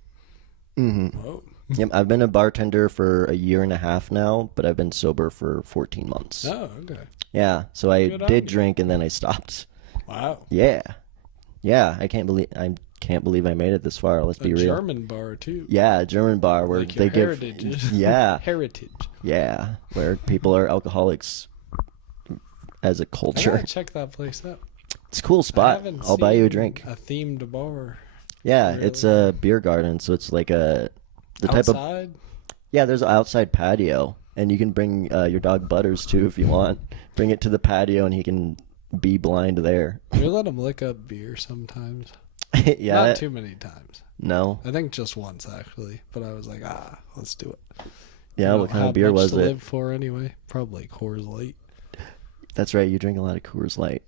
Mm-hmm. Whoa. Yep, I've been a bartender for a year and a half now, but I've been sober for 14 months. Oh, okay. Yeah, so I Good on did you. drink and then I stopped. Wow. Yeah. I can't believe I made it this far. Let's A be real. German bar too. Yeah, a German bar where Like they your give heritage. Yeah. Heritage. Yeah, where people are alcoholics as a I culture. gotta check that place out. It's a cool I spot. haven't I'll buy you a seen drink. A themed bar. Yeah, it's Really? a beer garden, so it's like the type of Outside? Yeah, there's an outside patio, and you can bring your dog Butters too if you want. Bring it to the patio, and he can be blind there. We let him lick up beer sometimes. Yeah, Not too many times. no, I think just once actually. But I was like, let's do it. yeah. I What don't kind of have beer much was to it? live for anyway. Probably Coors Light. That's right. You drink a lot of Coors Light.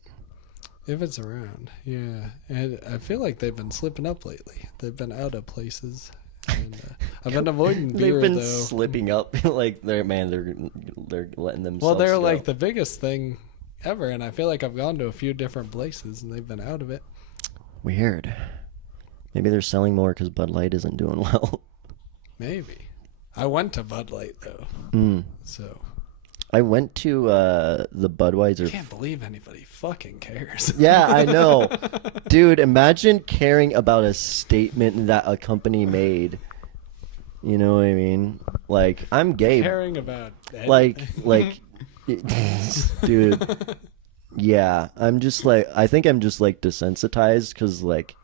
If it's around, yeah. And I feel like they've been slipping up lately. They've been out of places. And I've been avoiding beer, They've been though. slipping up. Like, they're letting themselves Well, they're go. like the biggest thing ever, and I feel like I've gone to a few different places, and they've been out of it. Weird. Maybe they're selling more because Bud Light isn't doing well. Maybe. I went to Bud Light, though. So... I went to the Budweiser. I can't believe anybody fucking cares. Yeah, I know. Dude, imagine caring about a statement that a company made. You know what I mean? Like, I'm gay. Caring about Like, dude. Yeah, I'm just like, I think I'm just like desensitized because like,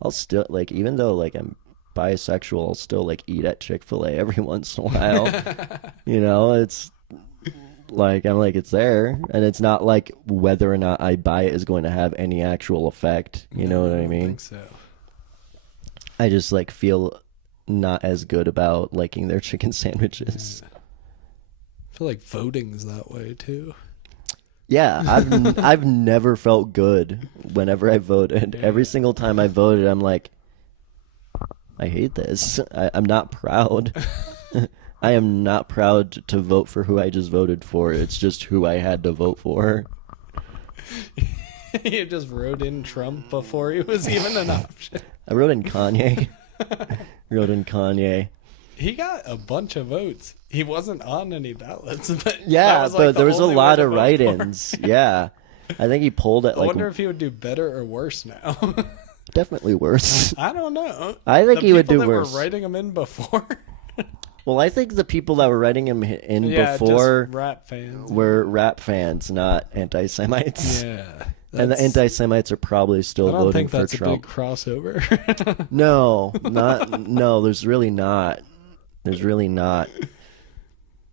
I'll still, like, even though like I'm bisexual, I'll still like eat at Chick-fil-A every once in a while. You know, it's. Like, I'm like, it's there, and it's not like whether or not I buy it is going to have any actual effect. You know what I mean? I think so. I just, like, feel not as good about liking their chicken sandwiches. Yeah. I feel like voting's that way, too. Yeah, I've never felt good whenever I voted. Yeah. Every single time I voted, I'm like, I hate this. I'm not proud. I am not proud to vote for who I just voted for. It's just who I had to vote for. You just wrote in Trump before he was even an option. I wrote in Kanye. He got a bunch of votes. He wasn't on any ballots. But Yeah, was, like, but there was a only lot way to of vote write-ins. Yeah. I think he pulled at I like wonder if he would do better or worse now. definitely worse. I don't know. I think he would do The people worse. that were writing him in before. Well, I think the people that were writing him in Yeah, before just rap fans. were rap fans, not anti-Semites. Yeah. And the anti-Semites are probably still I don't voting think for that's Trump. a big crossover. No, there's really not. There's really not.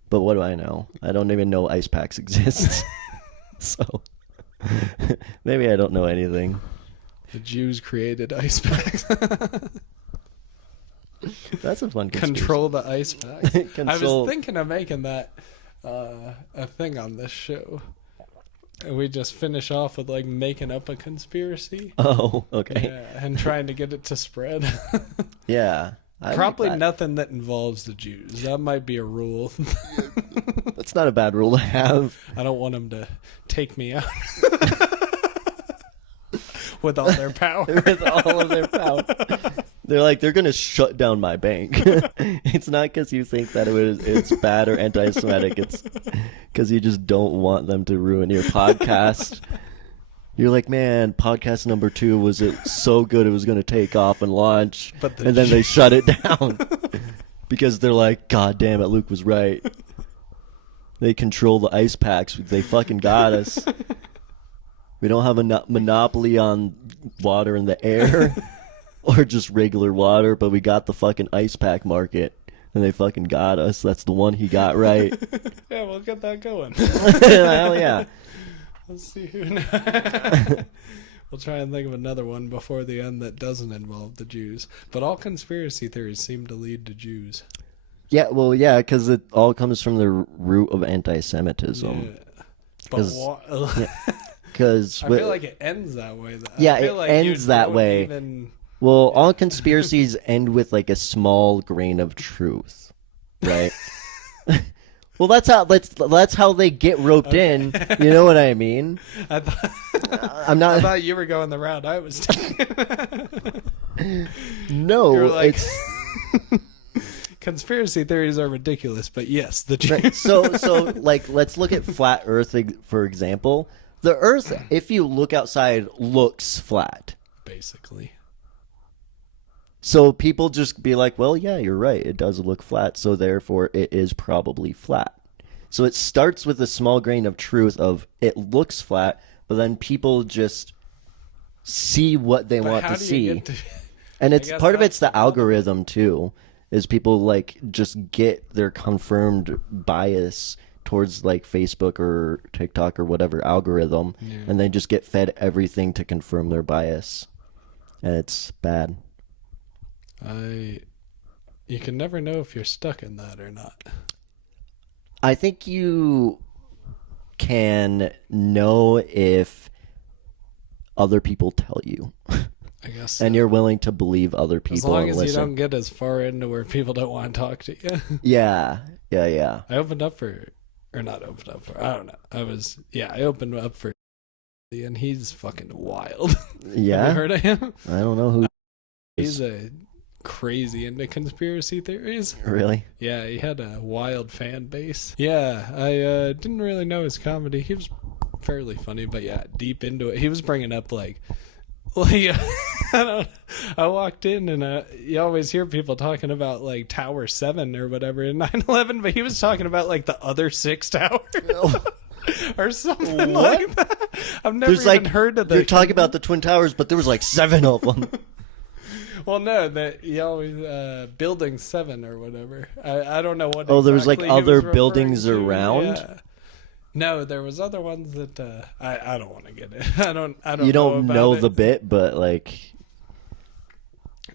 But what do I know? I don't even know ice packs exist. So maybe I don't know anything. The Jews created ice packs. That's a fun conspiracy. Control the ice packs. I Control- was thinking of making that a thing on this show. And we just finish off with like making up a conspiracy. Oh, okay. Yeah, and trying to get it to spread. Yeah. I Probably like that. nothing that involves the Jews. That might be a rule. That's not a bad rule to have. I don't want them to take me out with all their power. With all of their power. They're going to shut down my bank. It's not because you think that it's bad or anti-Semitic. It's because you just don't want them to ruin your podcast. You're like, man, podcast number 2 was it so good it was going to take off and launch. And then they shut it down. Because they're like, God damn it, Luke was right. They control the ice packs. They fucking got us. We don't have a monopoly on water in the air or just regular water, but we got the fucking ice pack market. And they fucking got us. That's the one he got right. Yeah, we'll get that going. Hell yeah. Let's see who. We'll try and think of another one before the end that doesn't involve the Jews. But all conspiracy theories seem to lead to Jews. Yeah, well, yeah, because it all comes from the root of anti-Semitism. Yeah. But Because I feel like it ends that way. Though. Yeah, I feel it like ends you that don't way. Even... Well, all conspiracies end with like a small grain of truth, right? Well, that's how they get roped in. You know what I mean? I thought you were going the route I was taking. No, You're like, it's conspiracy theories are ridiculous, but yes, the Jews. right. So like let's look at flat Earth for example. The Earth, if you look outside, looks flat. Basically. So people just be like, well, yeah, you're right. It does look flat. So therefore, it is probably flat. So it starts with a small grain of truth of it looks flat, but then people just see what they want to see. And it's part of it's the algorithm too, is people like just get their confirmed bias towards like Facebook or TikTok or whatever algorithm, and they just get fed everything to confirm their bias. And it's bad. You can never know if you're stuck in that or not. I think you can know if other people tell you. I guess. And you're willing to believe other people as long and as listen. you don't get as far into where people don't want to talk to you. Yeah. I opened up for, or not opened up for, I don't know. I opened up for, and he's fucking wild. Yeah? Have you heard of him? I don't know who. He's a crazy into conspiracy theories. Really? Yeah, he had a wild fan base. Yeah, I didn't really know his comedy. He was fairly funny, but yeah, deep into it. He was bringing up like I walked in and you always hear people talking about like Tower 7 or whatever in 9/11, but he was talking about like the other 6 towers. Or something like that. I've never even heard of that. You're talking about the Twin Towers, but there was like 7 of them. Well, no, that he always Building 7 or whatever. I don't know what. Oh, there was like exactly he other was referring buildings to. around. Yeah. No, there was other ones that I don't want to get it. I don't. You don't know about the it. bit, but like.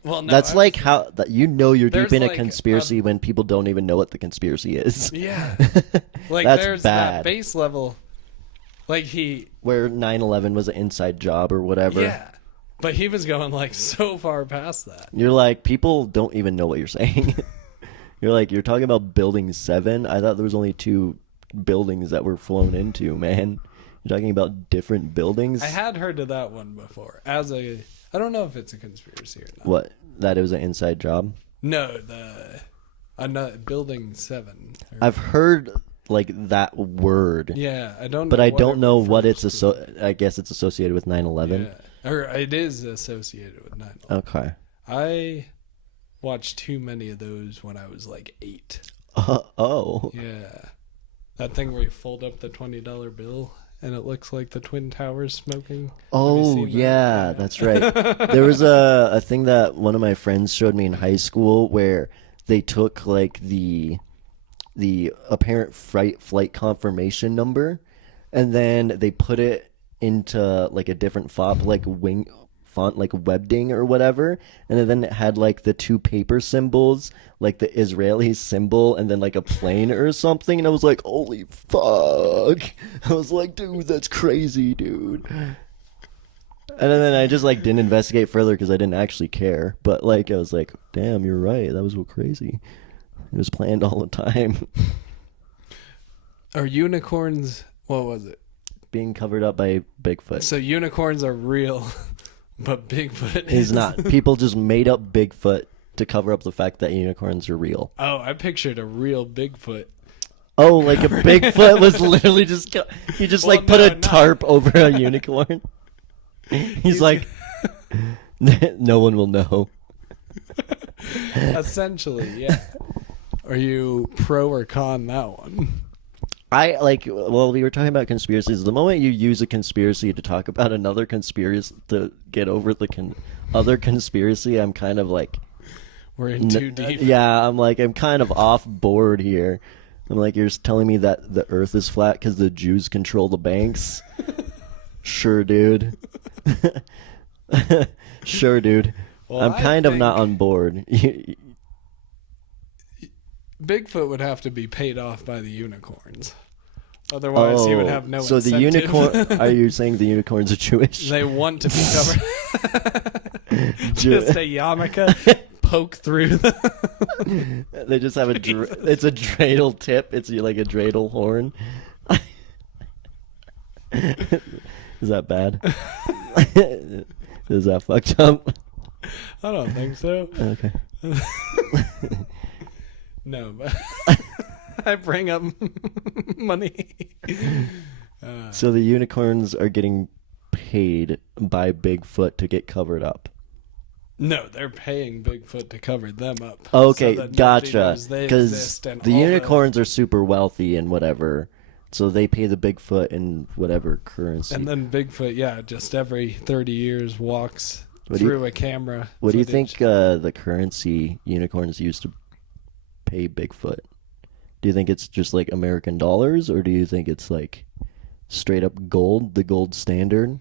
Well, no, That's like how that you're There's deep in a like conspiracy when people don't even know what the conspiracy is. Yeah, like That's there's bad. that base level, like Where 9/11 was an inside job or whatever. Yeah, but he was going like so far past that. You're like, people don't even know what you're saying. You're like, you're talking about Building 7? I thought there was only 2 buildings that were flown into, man. You're talking about different buildings? I had heard of that one before. I don't know if it's a conspiracy or not. What? That it was an inside job? No, Building 7. I've heard like that word. Yeah, I don't know. But I what don't it know what refers it's to. I guess it's associated with 9/11. Yeah. Or it is associated with 9/11. Okay. I watched too many of those when I was like 8. Oh. Yeah. That thing where you fold up the $20 bill and it looks like the Twin Towers smoking. Oh, yeah, that's right. There was a thing that one of my friends showed me in high school where they took like the apparent flight confirmation number and then they put it into like a different font like Webding or whatever, and then it had like the 2 paper symbols, like the Israeli symbol and then like a plane or something, and I was like, holy fuck. I was like, dude, that's crazy, dude. And then I just like didn't investigate further because I didn't actually care, but like I was like, damn, you're right, that was so crazy. It was planned all the time. Are unicorns, what was it? Being covered up by Bigfoot. So unicorns are real, but Bigfoot is not. People just made up Bigfoot to cover up the fact that unicorns are real. Oh, I pictured a real Bigfoot. Oh, like a Bigfoot was literally just he just Well, like put no, a tarp over a unicorn. He's like, no one will know. Essentially, yeah. Are you pro or con that one? I like. Well, we were talking about conspiracies. The moment you use a conspiracy to talk about another conspiracy to get over the other conspiracy, I'm kind of like, we're in too deep. Yeah, I'm kind of off board here. I'm like, you're telling me that the Earth is flat because the Jews control the banks? Sure, dude. Sure, dude. Well, I'm kind of not on board. Bigfoot would have to be paid off by the unicorns. Otherwise, he would have no so incentive. the unicorn. Are you saying the unicorns are Jewish? They want to be covered. Just a yarmulke poke through the... They just have it's a dreidel tip. It's like a dreidel horn. Is that bad? Is that fucked up? I don't think so. Okay. No, but I bring up money. So the unicorns are getting paid by Bigfoot to get covered up. No, they're paying Bigfoot to cover them up. Okay, so that gotcha. Because the unicorns are super wealthy and whatever, so they pay the Bigfoot in whatever currency. And then Bigfoot, yeah, just every 30 years walks through a camera. What do you think the currency unicorns use to pay Bigfoot? Do you think it's just like American dollars, or do you think it's like straight up gold, the gold standard?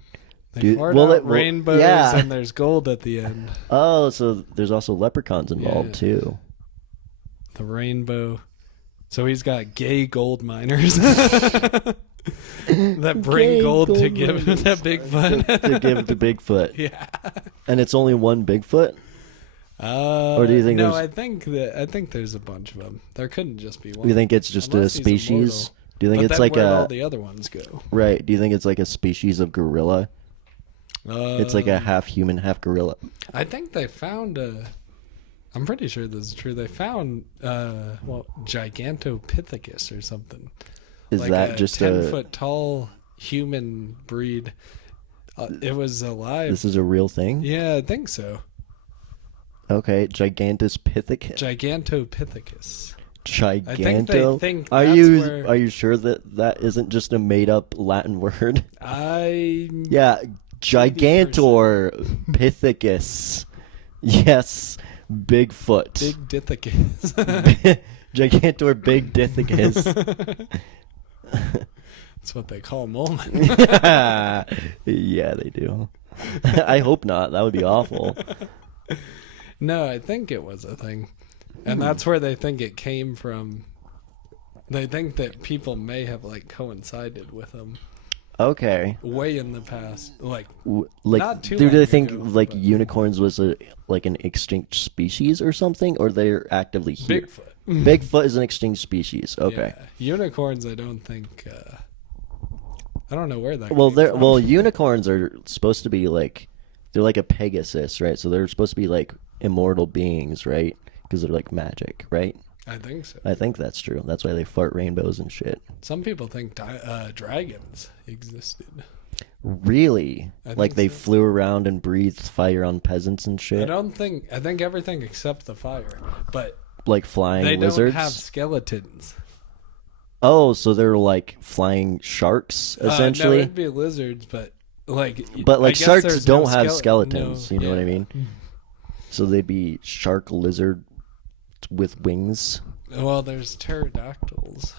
They fart out rainbows and there's gold at the end. Oh, so there's also leprechauns involved too. The rainbow. So he's got gay gold miners. that bring Okay, gold to gold give mines. that Bigfoot. to give to Bigfoot. Yeah. And it's only one Bigfoot? Or do you think no, there's... I think there's a bunch of them. There couldn't just be one. You think it's just Unless a he's species? immortal. Do you think But it's then like where'd a... all the other ones go? Right. Do you think it's like a species of gorilla? It's like a half human, half gorilla. I think they found I'm pretty sure this is true. They found Gigantopithecus or something. Is like that a just 10-foot tall human breed? It was alive. This is a real thing? Yeah, I think so. Okay, Gigantopithecus. Gigantopithecus. Giganto. I think they think are that's you where- are you sure that isn't just a made up Latin word? Yeah, Gigantorpithecus. Yes, Bigfoot. Big Dithecus. Gigantorbigdithecus. That's what they call Mollman. Yeah, they do. I hope not. That would be awful. No, I think it was a thing. And that's where they think it came from. They think that people may have like coincided with them Okay. way in the past. Like Like, Not too do they long think ago, like but- unicorns was like an extinct species or something, or they're actively here? Bigfoot. Bigfoot is an extinct species. Okay. Yeah. Unicorns, I don't think. I don't know where that. Well, came from. unicorns are supposed to be like they're like a Pegasus, right? So they're supposed to be like immortal beings, right? Because they're like magic, right? I think so. I think that's true. That's why they fart rainbows and shit. Some people think dragons existed. Really? I Like think they so. flew around and breathed fire on peasants and I shit? think everything except the fire, but Like flying they lizards? don't have skeletons. Oh, so they're like flying sharks, No, essentially? it'd be lizards, but like. But I like guess sharks there's don't no have skele- skeletons, no, you know what I yeah. mean? So they'd be shark lizard with wings. Well, there's pterodactyls.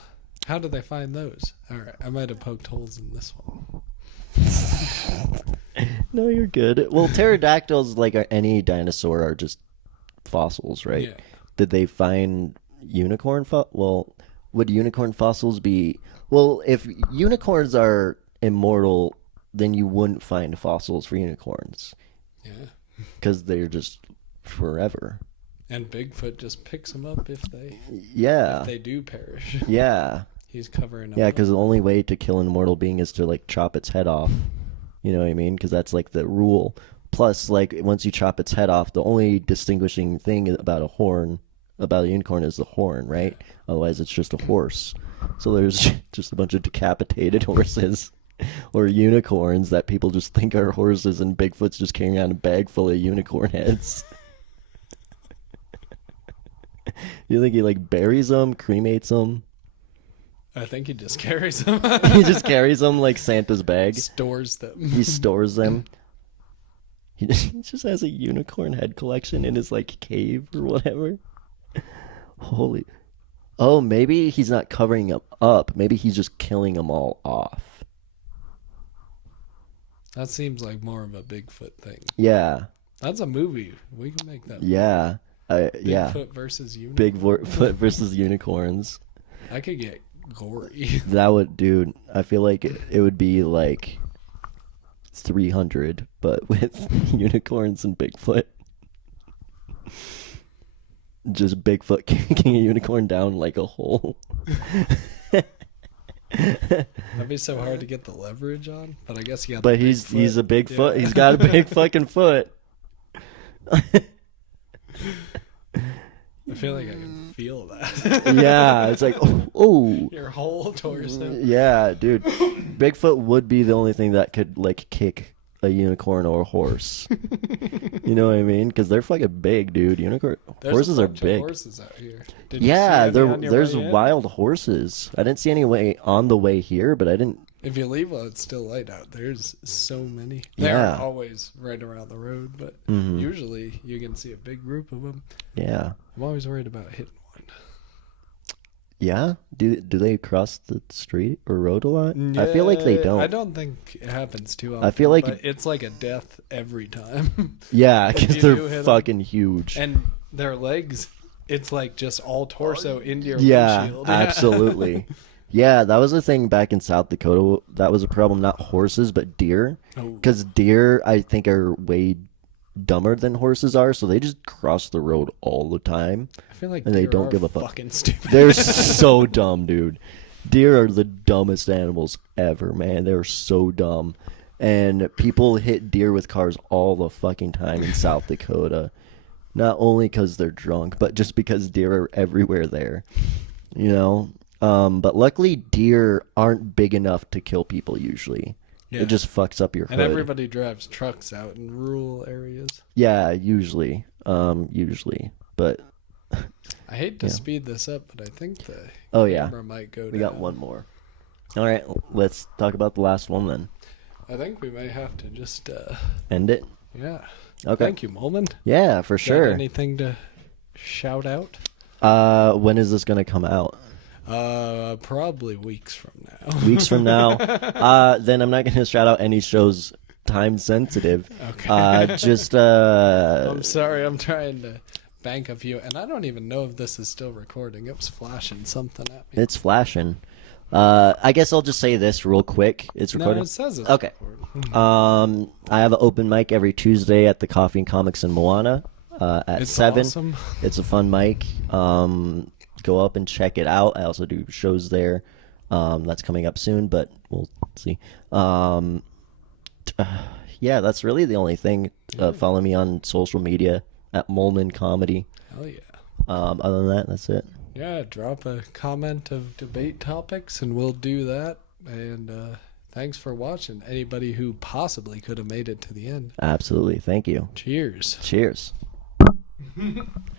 How did they find those? All right, I might have poked holes in this one. No, you're good. Well, pterodactyls, like any dinosaur, are just fossils, right? Yeah. Did they find unicorn well, would unicorn fossils be... Well, if unicorns are immortal, then you wouldn't find fossils for unicorns. Yeah. Because they're just forever. And Bigfoot just picks them up if Yeah. they do perish. Yeah. He's covering them. Yeah, up. because the only way to kill an immortal being is to, like, chop its head off. You know what I mean? Because that's, like, the rule. Plus, like, once you chop its head off, the only distinguishing thing about a unicorn is the horn, right? Otherwise, it's just a horse. So there's just a bunch of decapitated horses or unicorns that people just think are horses, and Bigfoot's just carrying around a bag full of unicorn heads. You think he, like, buries them, cremates them? I think he just carries them. He just carries them like Santa's bag. Stores them. He stores them. He just has a unicorn head collection in his like cave or whatever. Holy. Oh, maybe he's not covering them up. Maybe he's just killing them all off. That seems like more of a Bigfoot thing. Yeah. That's a movie. We can make that. Yeah. Yeah. Bigfoot versus unicorn. Bigfoot versus unicorns. I could get gory. That would, dude. I feel like it would be like 300, but with unicorns and Bigfoot. Just Bigfoot kicking a unicorn down like a hole. That'd be so hard to get the leverage on, but I guess you got. But the he's big a big foot. foot. Yeah. He's got a big fucking foot. I feel like I can feel that. Yeah, it's like oh. Your whole torso. Yeah, dude. Bigfoot would be the only thing that could like kick a unicorn or a horse. You know what I mean? Because they're fucking big, dude. Horses are bunch of big. Horses out here. Did you Yeah, see any on your there's way in? wild horses. I didn't see any way on the way here, but I didn't. If you leave while it's still light out, there's so many. Yeah. They're always right around the road, but Mhm. usually you can see a big group of them. Yeah, I'm always worried about hitting one. yeah. Do they cross the street or road a lot? I feel like they don't. I don't think it happens too often. I feel like but it's like a death every time. Yeah, If because you do they're hit 'em. fucking huge. And their legs, it's like just all torso into your Yeah, windshield. absolutely. Yeah, that was a thing back in South Dakota. That was a problem, not horses, but deer. Oh, Because deer, I think, are way dumber than horses are, so they just cross the road all the time, I feel like and they deer don't are give a fuck. fucking stupid. They're so dumb, dude. Deer are the dumbest animals ever, man. They're so dumb. And people hit deer with cars all the fucking time in South Dakota. Not only because they're drunk, but just because deer are everywhere there. You know? But luckily, deer aren't big enough to kill people usually. Yeah. It just fucks up your And hood. everybody drives trucks out in rural areas. Yeah, usually. Usually. But, I hate to Yeah. speed this up, but I think the oh yeah, camera might go we down. got one more. All right, let's talk about the last one then. I think we may have to just, End it? yeah. Okay. Thank you, Mollman. Yeah, for Got sure. anything to shout out? When is this going to come out? Probably weeks from now. Weeks from now? Then I'm not going to shout out any shows time sensitive. Okay. Just, I'm sorry, I'm trying to bank a few, and I don't even know if this is still recording. It was flashing something at me. it's flashing. I guess I'll just say this real quick. It's No, recording. it says it's Okay. recording. I have an open mic every Tuesday at the Coffee and Comics in Moana at It's 7. awesome. It's a fun mic. Go up and check it out. I also do shows there. That's coming up soon, but we'll see. Yeah, that's really the only thing. Follow me on social media at Mollman Comedy. Hell yeah. Other than that, that's it. Yeah, drop a comment of debate topics, and we'll do that. And thanks for watching. Anybody who possibly could have made it to the end. Absolutely. Thank you. Cheers. Cheers.